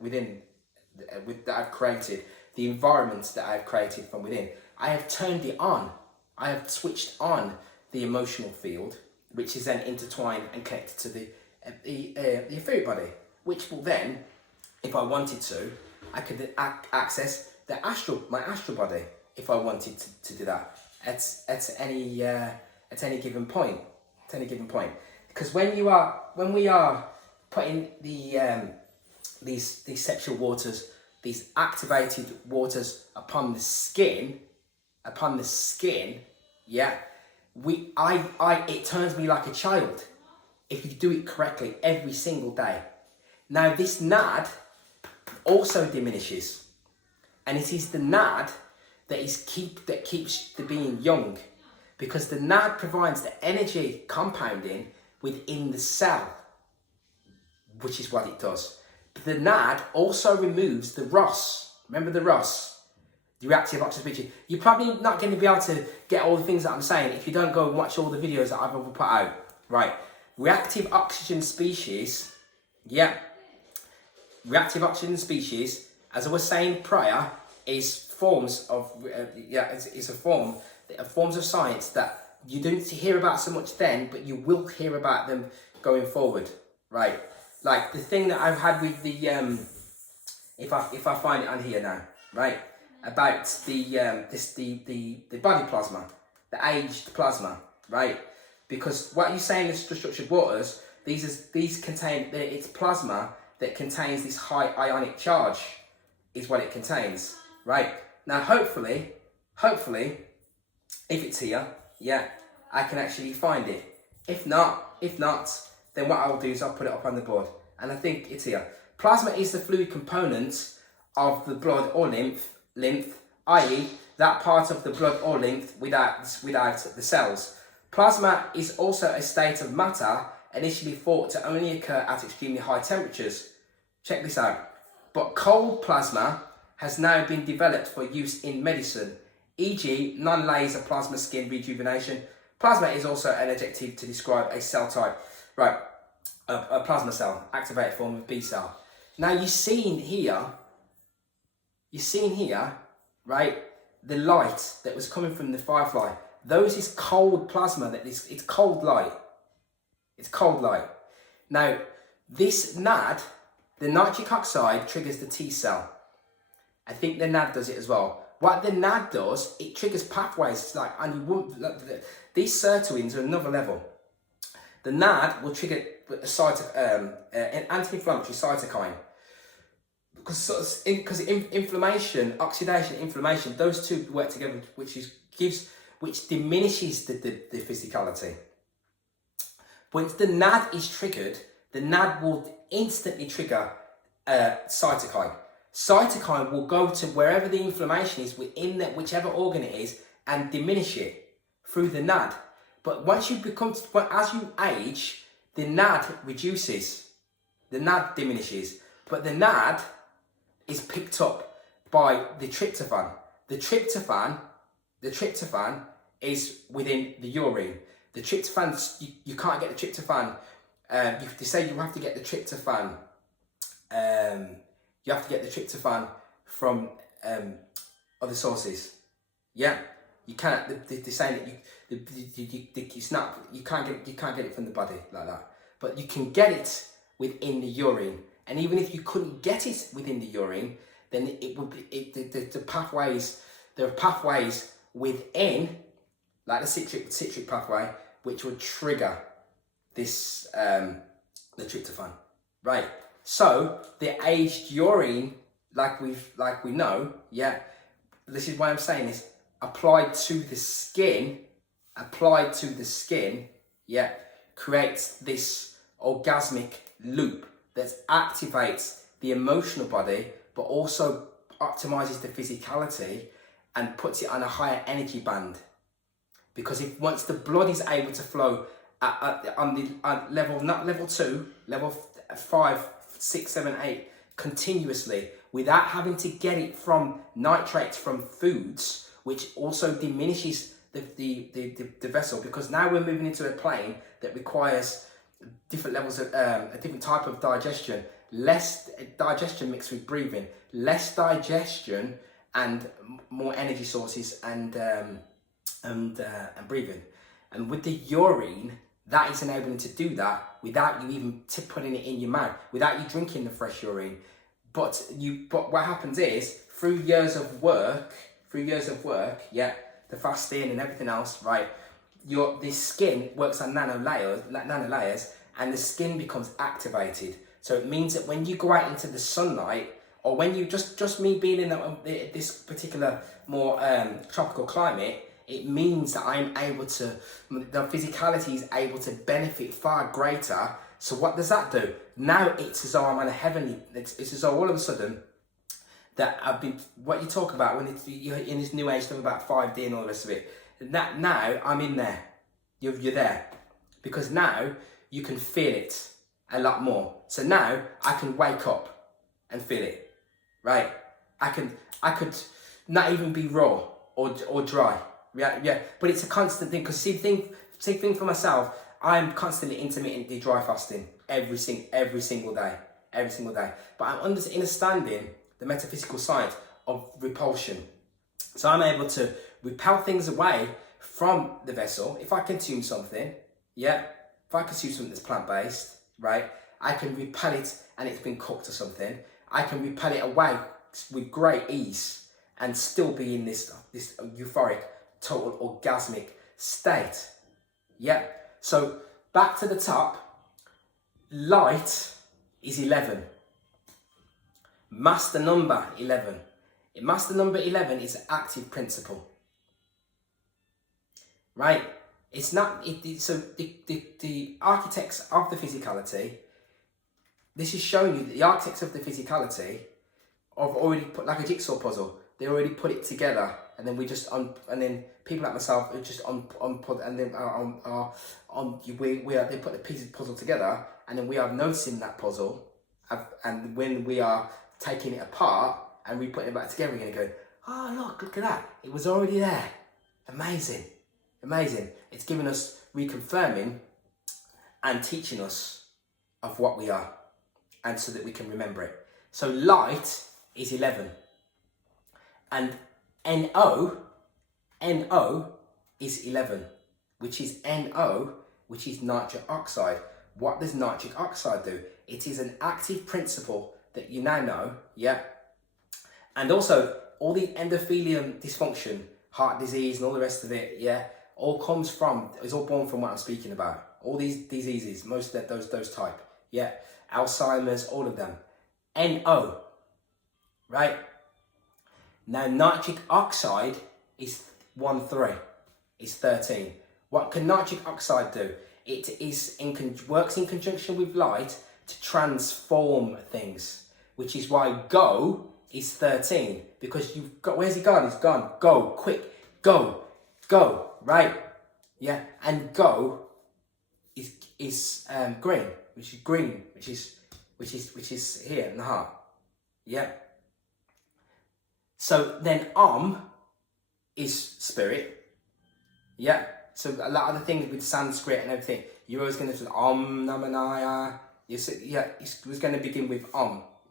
that I've created, the environment that I've created from within. I have turned it on. I have switched on the emotional field, which is then intertwined and connected to the etheric body, which will then, if I wanted to, I could access my astral body if I wanted to do that at any given point. Because when we are putting these sexual waters, these activated waters upon the skin, yeah, it turns me like a child if you do it correctly every single day. Now this NAD also diminishes, and it is the NAD that keeps the being young, because the NAD provides the energy compounding within the cell, which is what it does. But the NAD also removes the ROS. Remember the ROS, the reactive oxygen species. You're probably not going to be able to get all the things that I'm saying if you don't go and watch all the videos that I've ever put out. Right, reactive oxygen species, yeah. Reactive oxygen species, as I was saying prior, is forms of forms of science that you didn't hear about so much then, but you will hear about them going forward, right? Like the thing that I've had with the if I find it on here now, right? About the body plasma, the aged plasma, right? Because what you say in the structured waters, these contain it's plasma that contains this high ionic charge, is what it contains, right? Now hopefully, if it's here, yeah, I can actually find it. If not, then what I'll do is I'll put it up on the board. And I think it's here. Plasma is the fluid component of the blood or lymph i.e. that part of the blood or lymph without the cells. Plasma is also a state of matter initially thought to only occur at extremely high temperatures. Check this out. But cold plasma has now been developed for use in medicine, e.g. non-laser plasma skin rejuvenation. Plasma is also an adjective to describe a cell type. Right, a plasma cell, activated form of B cell. Now you're seeing here, right, the light that was coming from the firefly. Those is cold plasma, it's cold light. It's cold light. Now, this NAD, the nitric oxide, triggers the T cell. I think the NAD does it as well. What the NAD does, it triggers pathways, and you wouldn't, these sirtuins are another level. The NAD will trigger an anti-inflammatory cytokine. Because inflammation, oxidation, inflammation, those two work together, which diminishes the physicality. Once the NAD is triggered, the NAD will instantly trigger cytokine. Cytokine will go to wherever the inflammation is within that whichever organ it is and diminish it through the NAD. But once as you age, the NAD reduces, the NAD diminishes, but the NAD is picked up by the tryptophan. The tryptophan is within the urine. The tryptophan, you can't get the tryptophan. They say you have to get the tryptophan. You have to get the tryptophan from other sources. Yeah, you can't. They're saying that it's not. You can't get it from the body like that. But you can get it within the urine. And even if you couldn't get it within the urine, then it would be the pathways. There are pathways within, like the citric pathway, which would trigger this the tryptophan, right? So the aged urine, like we know, yeah. This is why I'm saying this. Applied to the skin, yeah, creates this orgasmic loop that activates the emotional body, but also optimizes the physicality and puts it on a higher energy band. Because once the blood is able to flow on level, not level 2, level 5, 6, 7, 8, continuously, without having to get it from nitrates from foods, which also diminishes the vessel, because now we're moving into a plane that requires different levels of a different type of digestion, less digestion mixed with breathing, less digestion and more energy sources and breathing. And with the urine, that is enabling to do that without you even putting it in your mouth, without you drinking the fresh urine. But what happens is, through years of work, yeah, the fasting and everything else, right? The skin works on nano layers, and the skin becomes activated. So it means that when you go out into the sunlight, or when you just me being in this particular more tropical climate, it means that I'm able to, the physicality is able to benefit far greater. So what does that do? Now it's as though I'm on a heavenly, it's as though all of a sudden that I've been, what you talk about when you're in this new age stuff about 5D and all the rest of it, that now I'm in there, you're there. Because now you can feel it a lot more. So now I can wake up and feel it, right? I could not even be raw or dry. Yeah, but it's a constant thing, because see thing for myself, I'm constantly intermittently dry fasting every single day. But I'm understanding the metaphysical science of repulsion. So I'm able to repel things away from the vessel. If I consume something, yeah, if I consume something that's plant-based, right, I can repel it and it's been cooked or something. I can repel it away with great ease and still be in this euphoric, total orgasmic state. Yeah. So back to the top, light is 11. Master number 11. Master number 11 is an active principle. Right? It's not, so the architects of the physicality, this is showing you that the architects of the physicality have already put, like a jigsaw puzzle, They already put it together, and then we just and then people like myself are just put, and then they put the pieces of the puzzle together, and then we are noticing that puzzle, and when we are taking it apart and we putting it back together again, and going, oh look at that, it was already there. Amazing. It's giving us reconfirming and teaching us of what we are, and so that we can remember it. So light is 11, and NO is 11, which is NO, which is nitric oxide. What does nitric oxide do? It is an active principle that you now know, yeah? And also, all the endothelium dysfunction, heart disease and all the rest of it, yeah, is all born from what I'm speaking about. All these diseases, most of those type, yeah? Alzheimer's, all of them. NO, right? Now, nitric oxide is 1,3, is 13. What can nitric oxide do? It works in conjunction with light to transform things, which is why go is 13, because you've got, where's he gone? He's gone. Go, quick, go, right? Yeah, and go is green, which is here in the heart. Yeah. So then is spirit. Yeah. So a lot of the things with Sanskrit and everything, you're always going to say Namanaya. It was going to begin with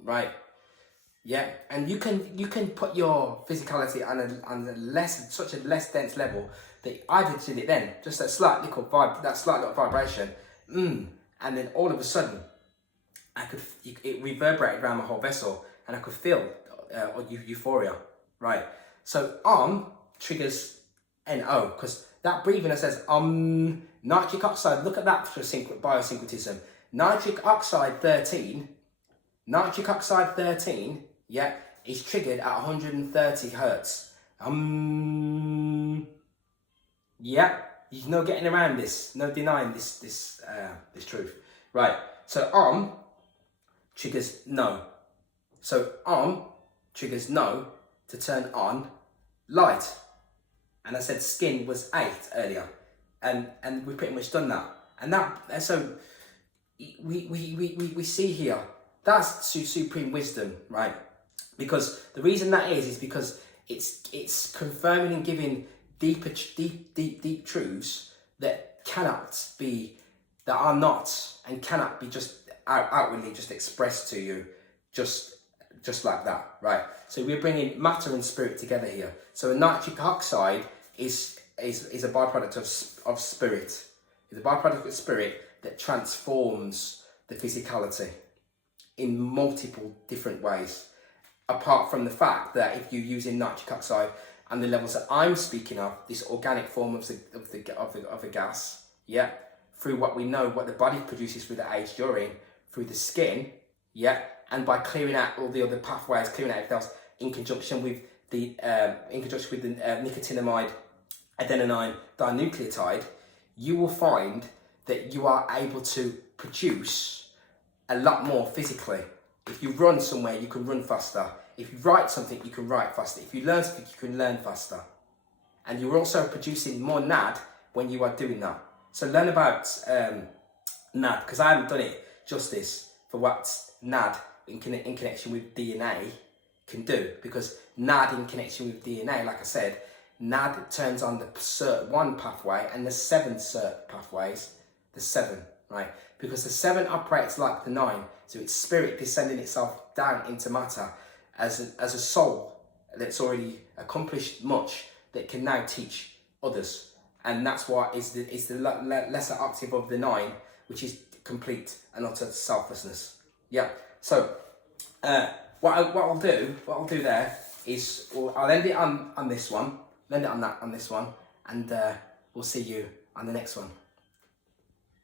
right? Yeah, and you can put your physicality on such a less dense level that I did it then, just that slight little vibration, and then all of a sudden, it reverberated around my whole vessel, and I could feel euphoria, right? So triggers NO, because that breathing that says nitric oxide. Look at that for biosyncretism. Nitric oxide 13, yeah, is triggered at 130 hertz. Yeah, there's no getting around this, no denying this truth, right? So triggers no. So triggers no to turn on light, and I said skin was 8 earlier, and we've pretty much done that, and that so we see here. That's supreme wisdom, right? Because the reason that is because it's confirming and giving deep truths that are not and cannot be just outwardly just expressed to you, just like that, right? So we're bringing matter and spirit together here. So a nitric oxide is a byproduct of spirit. It's a byproduct of spirit that transforms the physicality in multiple different ways. Apart from the fact that if you're using nitric oxide and the levels that I'm speaking of, this organic form of a gas, yeah, through what we know, what the body produces through the aged urine, through the skin, yeah, and by clearing out all the other pathways, clearing out everything else in conjunction with the nicotinamide adenine dinucleotide, you will find that you are able to produce a lot more physically. If you run somewhere, you can run faster. If you write something, you can write faster. If you learn something, you can learn faster. And you're also producing more NAD when you are doing that. So learn about NAD, because I haven't done it justice for what NAD in connection with DNA can do. Because NAD in connection with DNA, like I said, NAD turns on the SIRT1 pathway and the 7 SIRT pathways, the 7, right? Because the 7 operates like the 9, so it's spirit descending itself down into matter as a soul that's already accomplished much that can now teach others, and that's why it's the lesser octave of the 9, which is complete and utter selflessness. Yeah. So what I'll do there is I'll end it on this one, end it on this one, and we'll see you on the next one.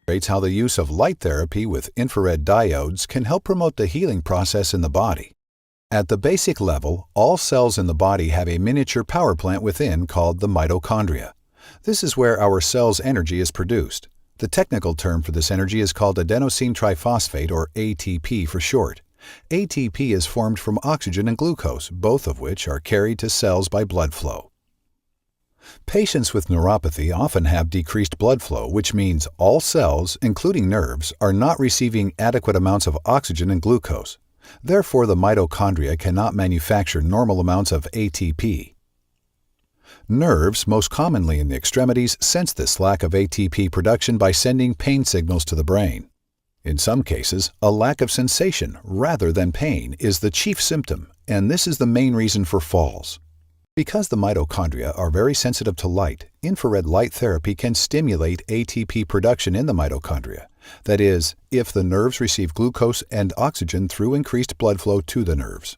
Illustrates how the use of light therapy with infrared diodes can help promote the healing process in the body. At the basic level, all cells in the body have a miniature power plant within called the mitochondria. This is where our cell's energy is produced. The technical term for this energy is called adenosine triphosphate, or ATP for short. ATP is formed from oxygen and glucose, both of which are carried to cells by blood flow. Patients with neuropathy often have decreased blood flow, which means all cells, including nerves, are not receiving adequate amounts of oxygen and glucose. Therefore, the mitochondria cannot manufacture normal amounts of ATP. Nerves, most commonly in the extremities, sense this lack of ATP production by sending pain signals to the brain. In some cases, a lack of sensation rather than pain is the chief symptom, and this is the main reason for falls. Because the mitochondria are very sensitive to light, infrared light therapy can stimulate ATP production in the mitochondria. That is, if the nerves receive glucose and oxygen through increased blood flow to the nerves.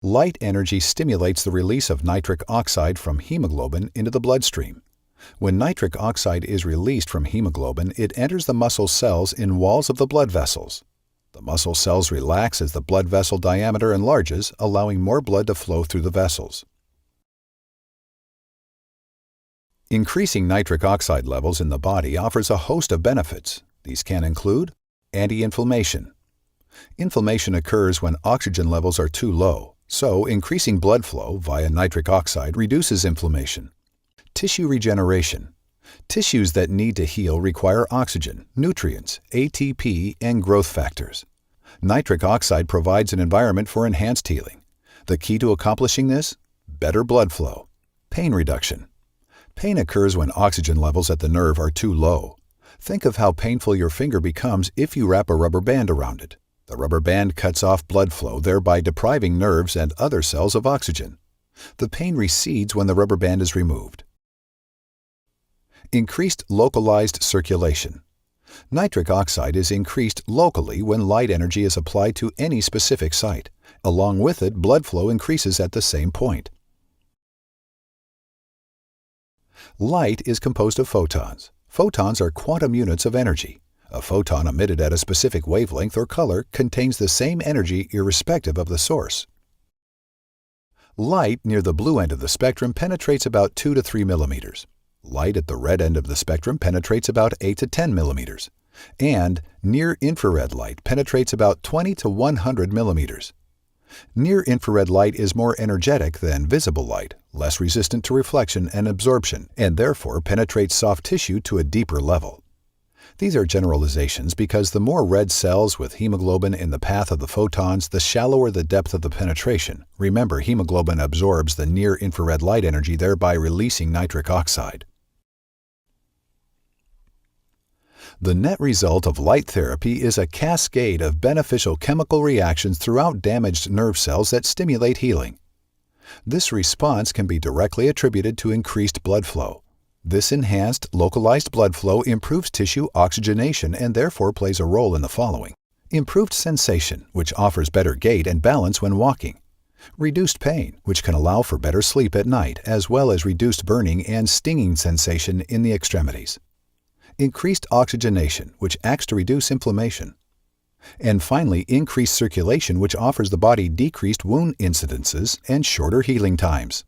Light energy stimulates the release of nitric oxide from hemoglobin into the bloodstream. When nitric oxide is released from hemoglobin, it enters the muscle cells in walls of the blood vessels. The muscle cells relax as the blood vessel diameter enlarges, allowing more blood to flow through the vessels. Increasing nitric oxide levels in the body offers a host of benefits. These can include anti-inflammation. Inflammation occurs when oxygen levels are too low, so increasing blood flow via nitric oxide reduces inflammation. Tissue regeneration. Tissues that need to heal require oxygen, nutrients, ATP, and growth factors. Nitric oxide provides an environment for enhanced healing. The key to accomplishing this? Better blood flow. Pain reduction. Pain occurs when oxygen levels at the nerve are too low. Think of how painful your finger becomes if you wrap a rubber band around it. The rubber band cuts off blood flow, thereby depriving nerves and other cells of oxygen. The pain recedes when the rubber band is removed. Increased localized circulation. Nitric oxide is increased locally when light energy is applied to any specific site. Along with it, blood flow increases at the same point. Light is composed of photons. Photons are quantum units of energy. A photon emitted at a specific wavelength or color contains the same energy irrespective of the source. Light near the blue end of the spectrum penetrates about 2 to 3 millimeters. Light at the red end of the spectrum penetrates about 8 to 10 millimeters. And near-infrared light penetrates about 20 to 100 millimeters. Near-infrared light is more energetic than visible light, less resistant to reflection and absorption, and therefore penetrates soft tissue to a deeper level. These are generalizations because the more red cells with hemoglobin in the path of the photons, the shallower the depth of the penetration. Remember, hemoglobin absorbs the near-infrared light energy, thereby releasing nitric oxide. The net result of light therapy is a cascade of beneficial chemical reactions throughout damaged nerve cells that stimulate healing. This response can be directly attributed to increased blood flow. This enhanced, localized blood flow improves tissue oxygenation and therefore plays a role in the following. Improved sensation, which offers better gait and balance when walking. Reduced pain, which can allow for better sleep at night, as well as reduced burning and stinging sensation in the extremities. Increased oxygenation, which acts to reduce inflammation. And finally, increased circulation, which offers the body decreased wound incidences and shorter healing times.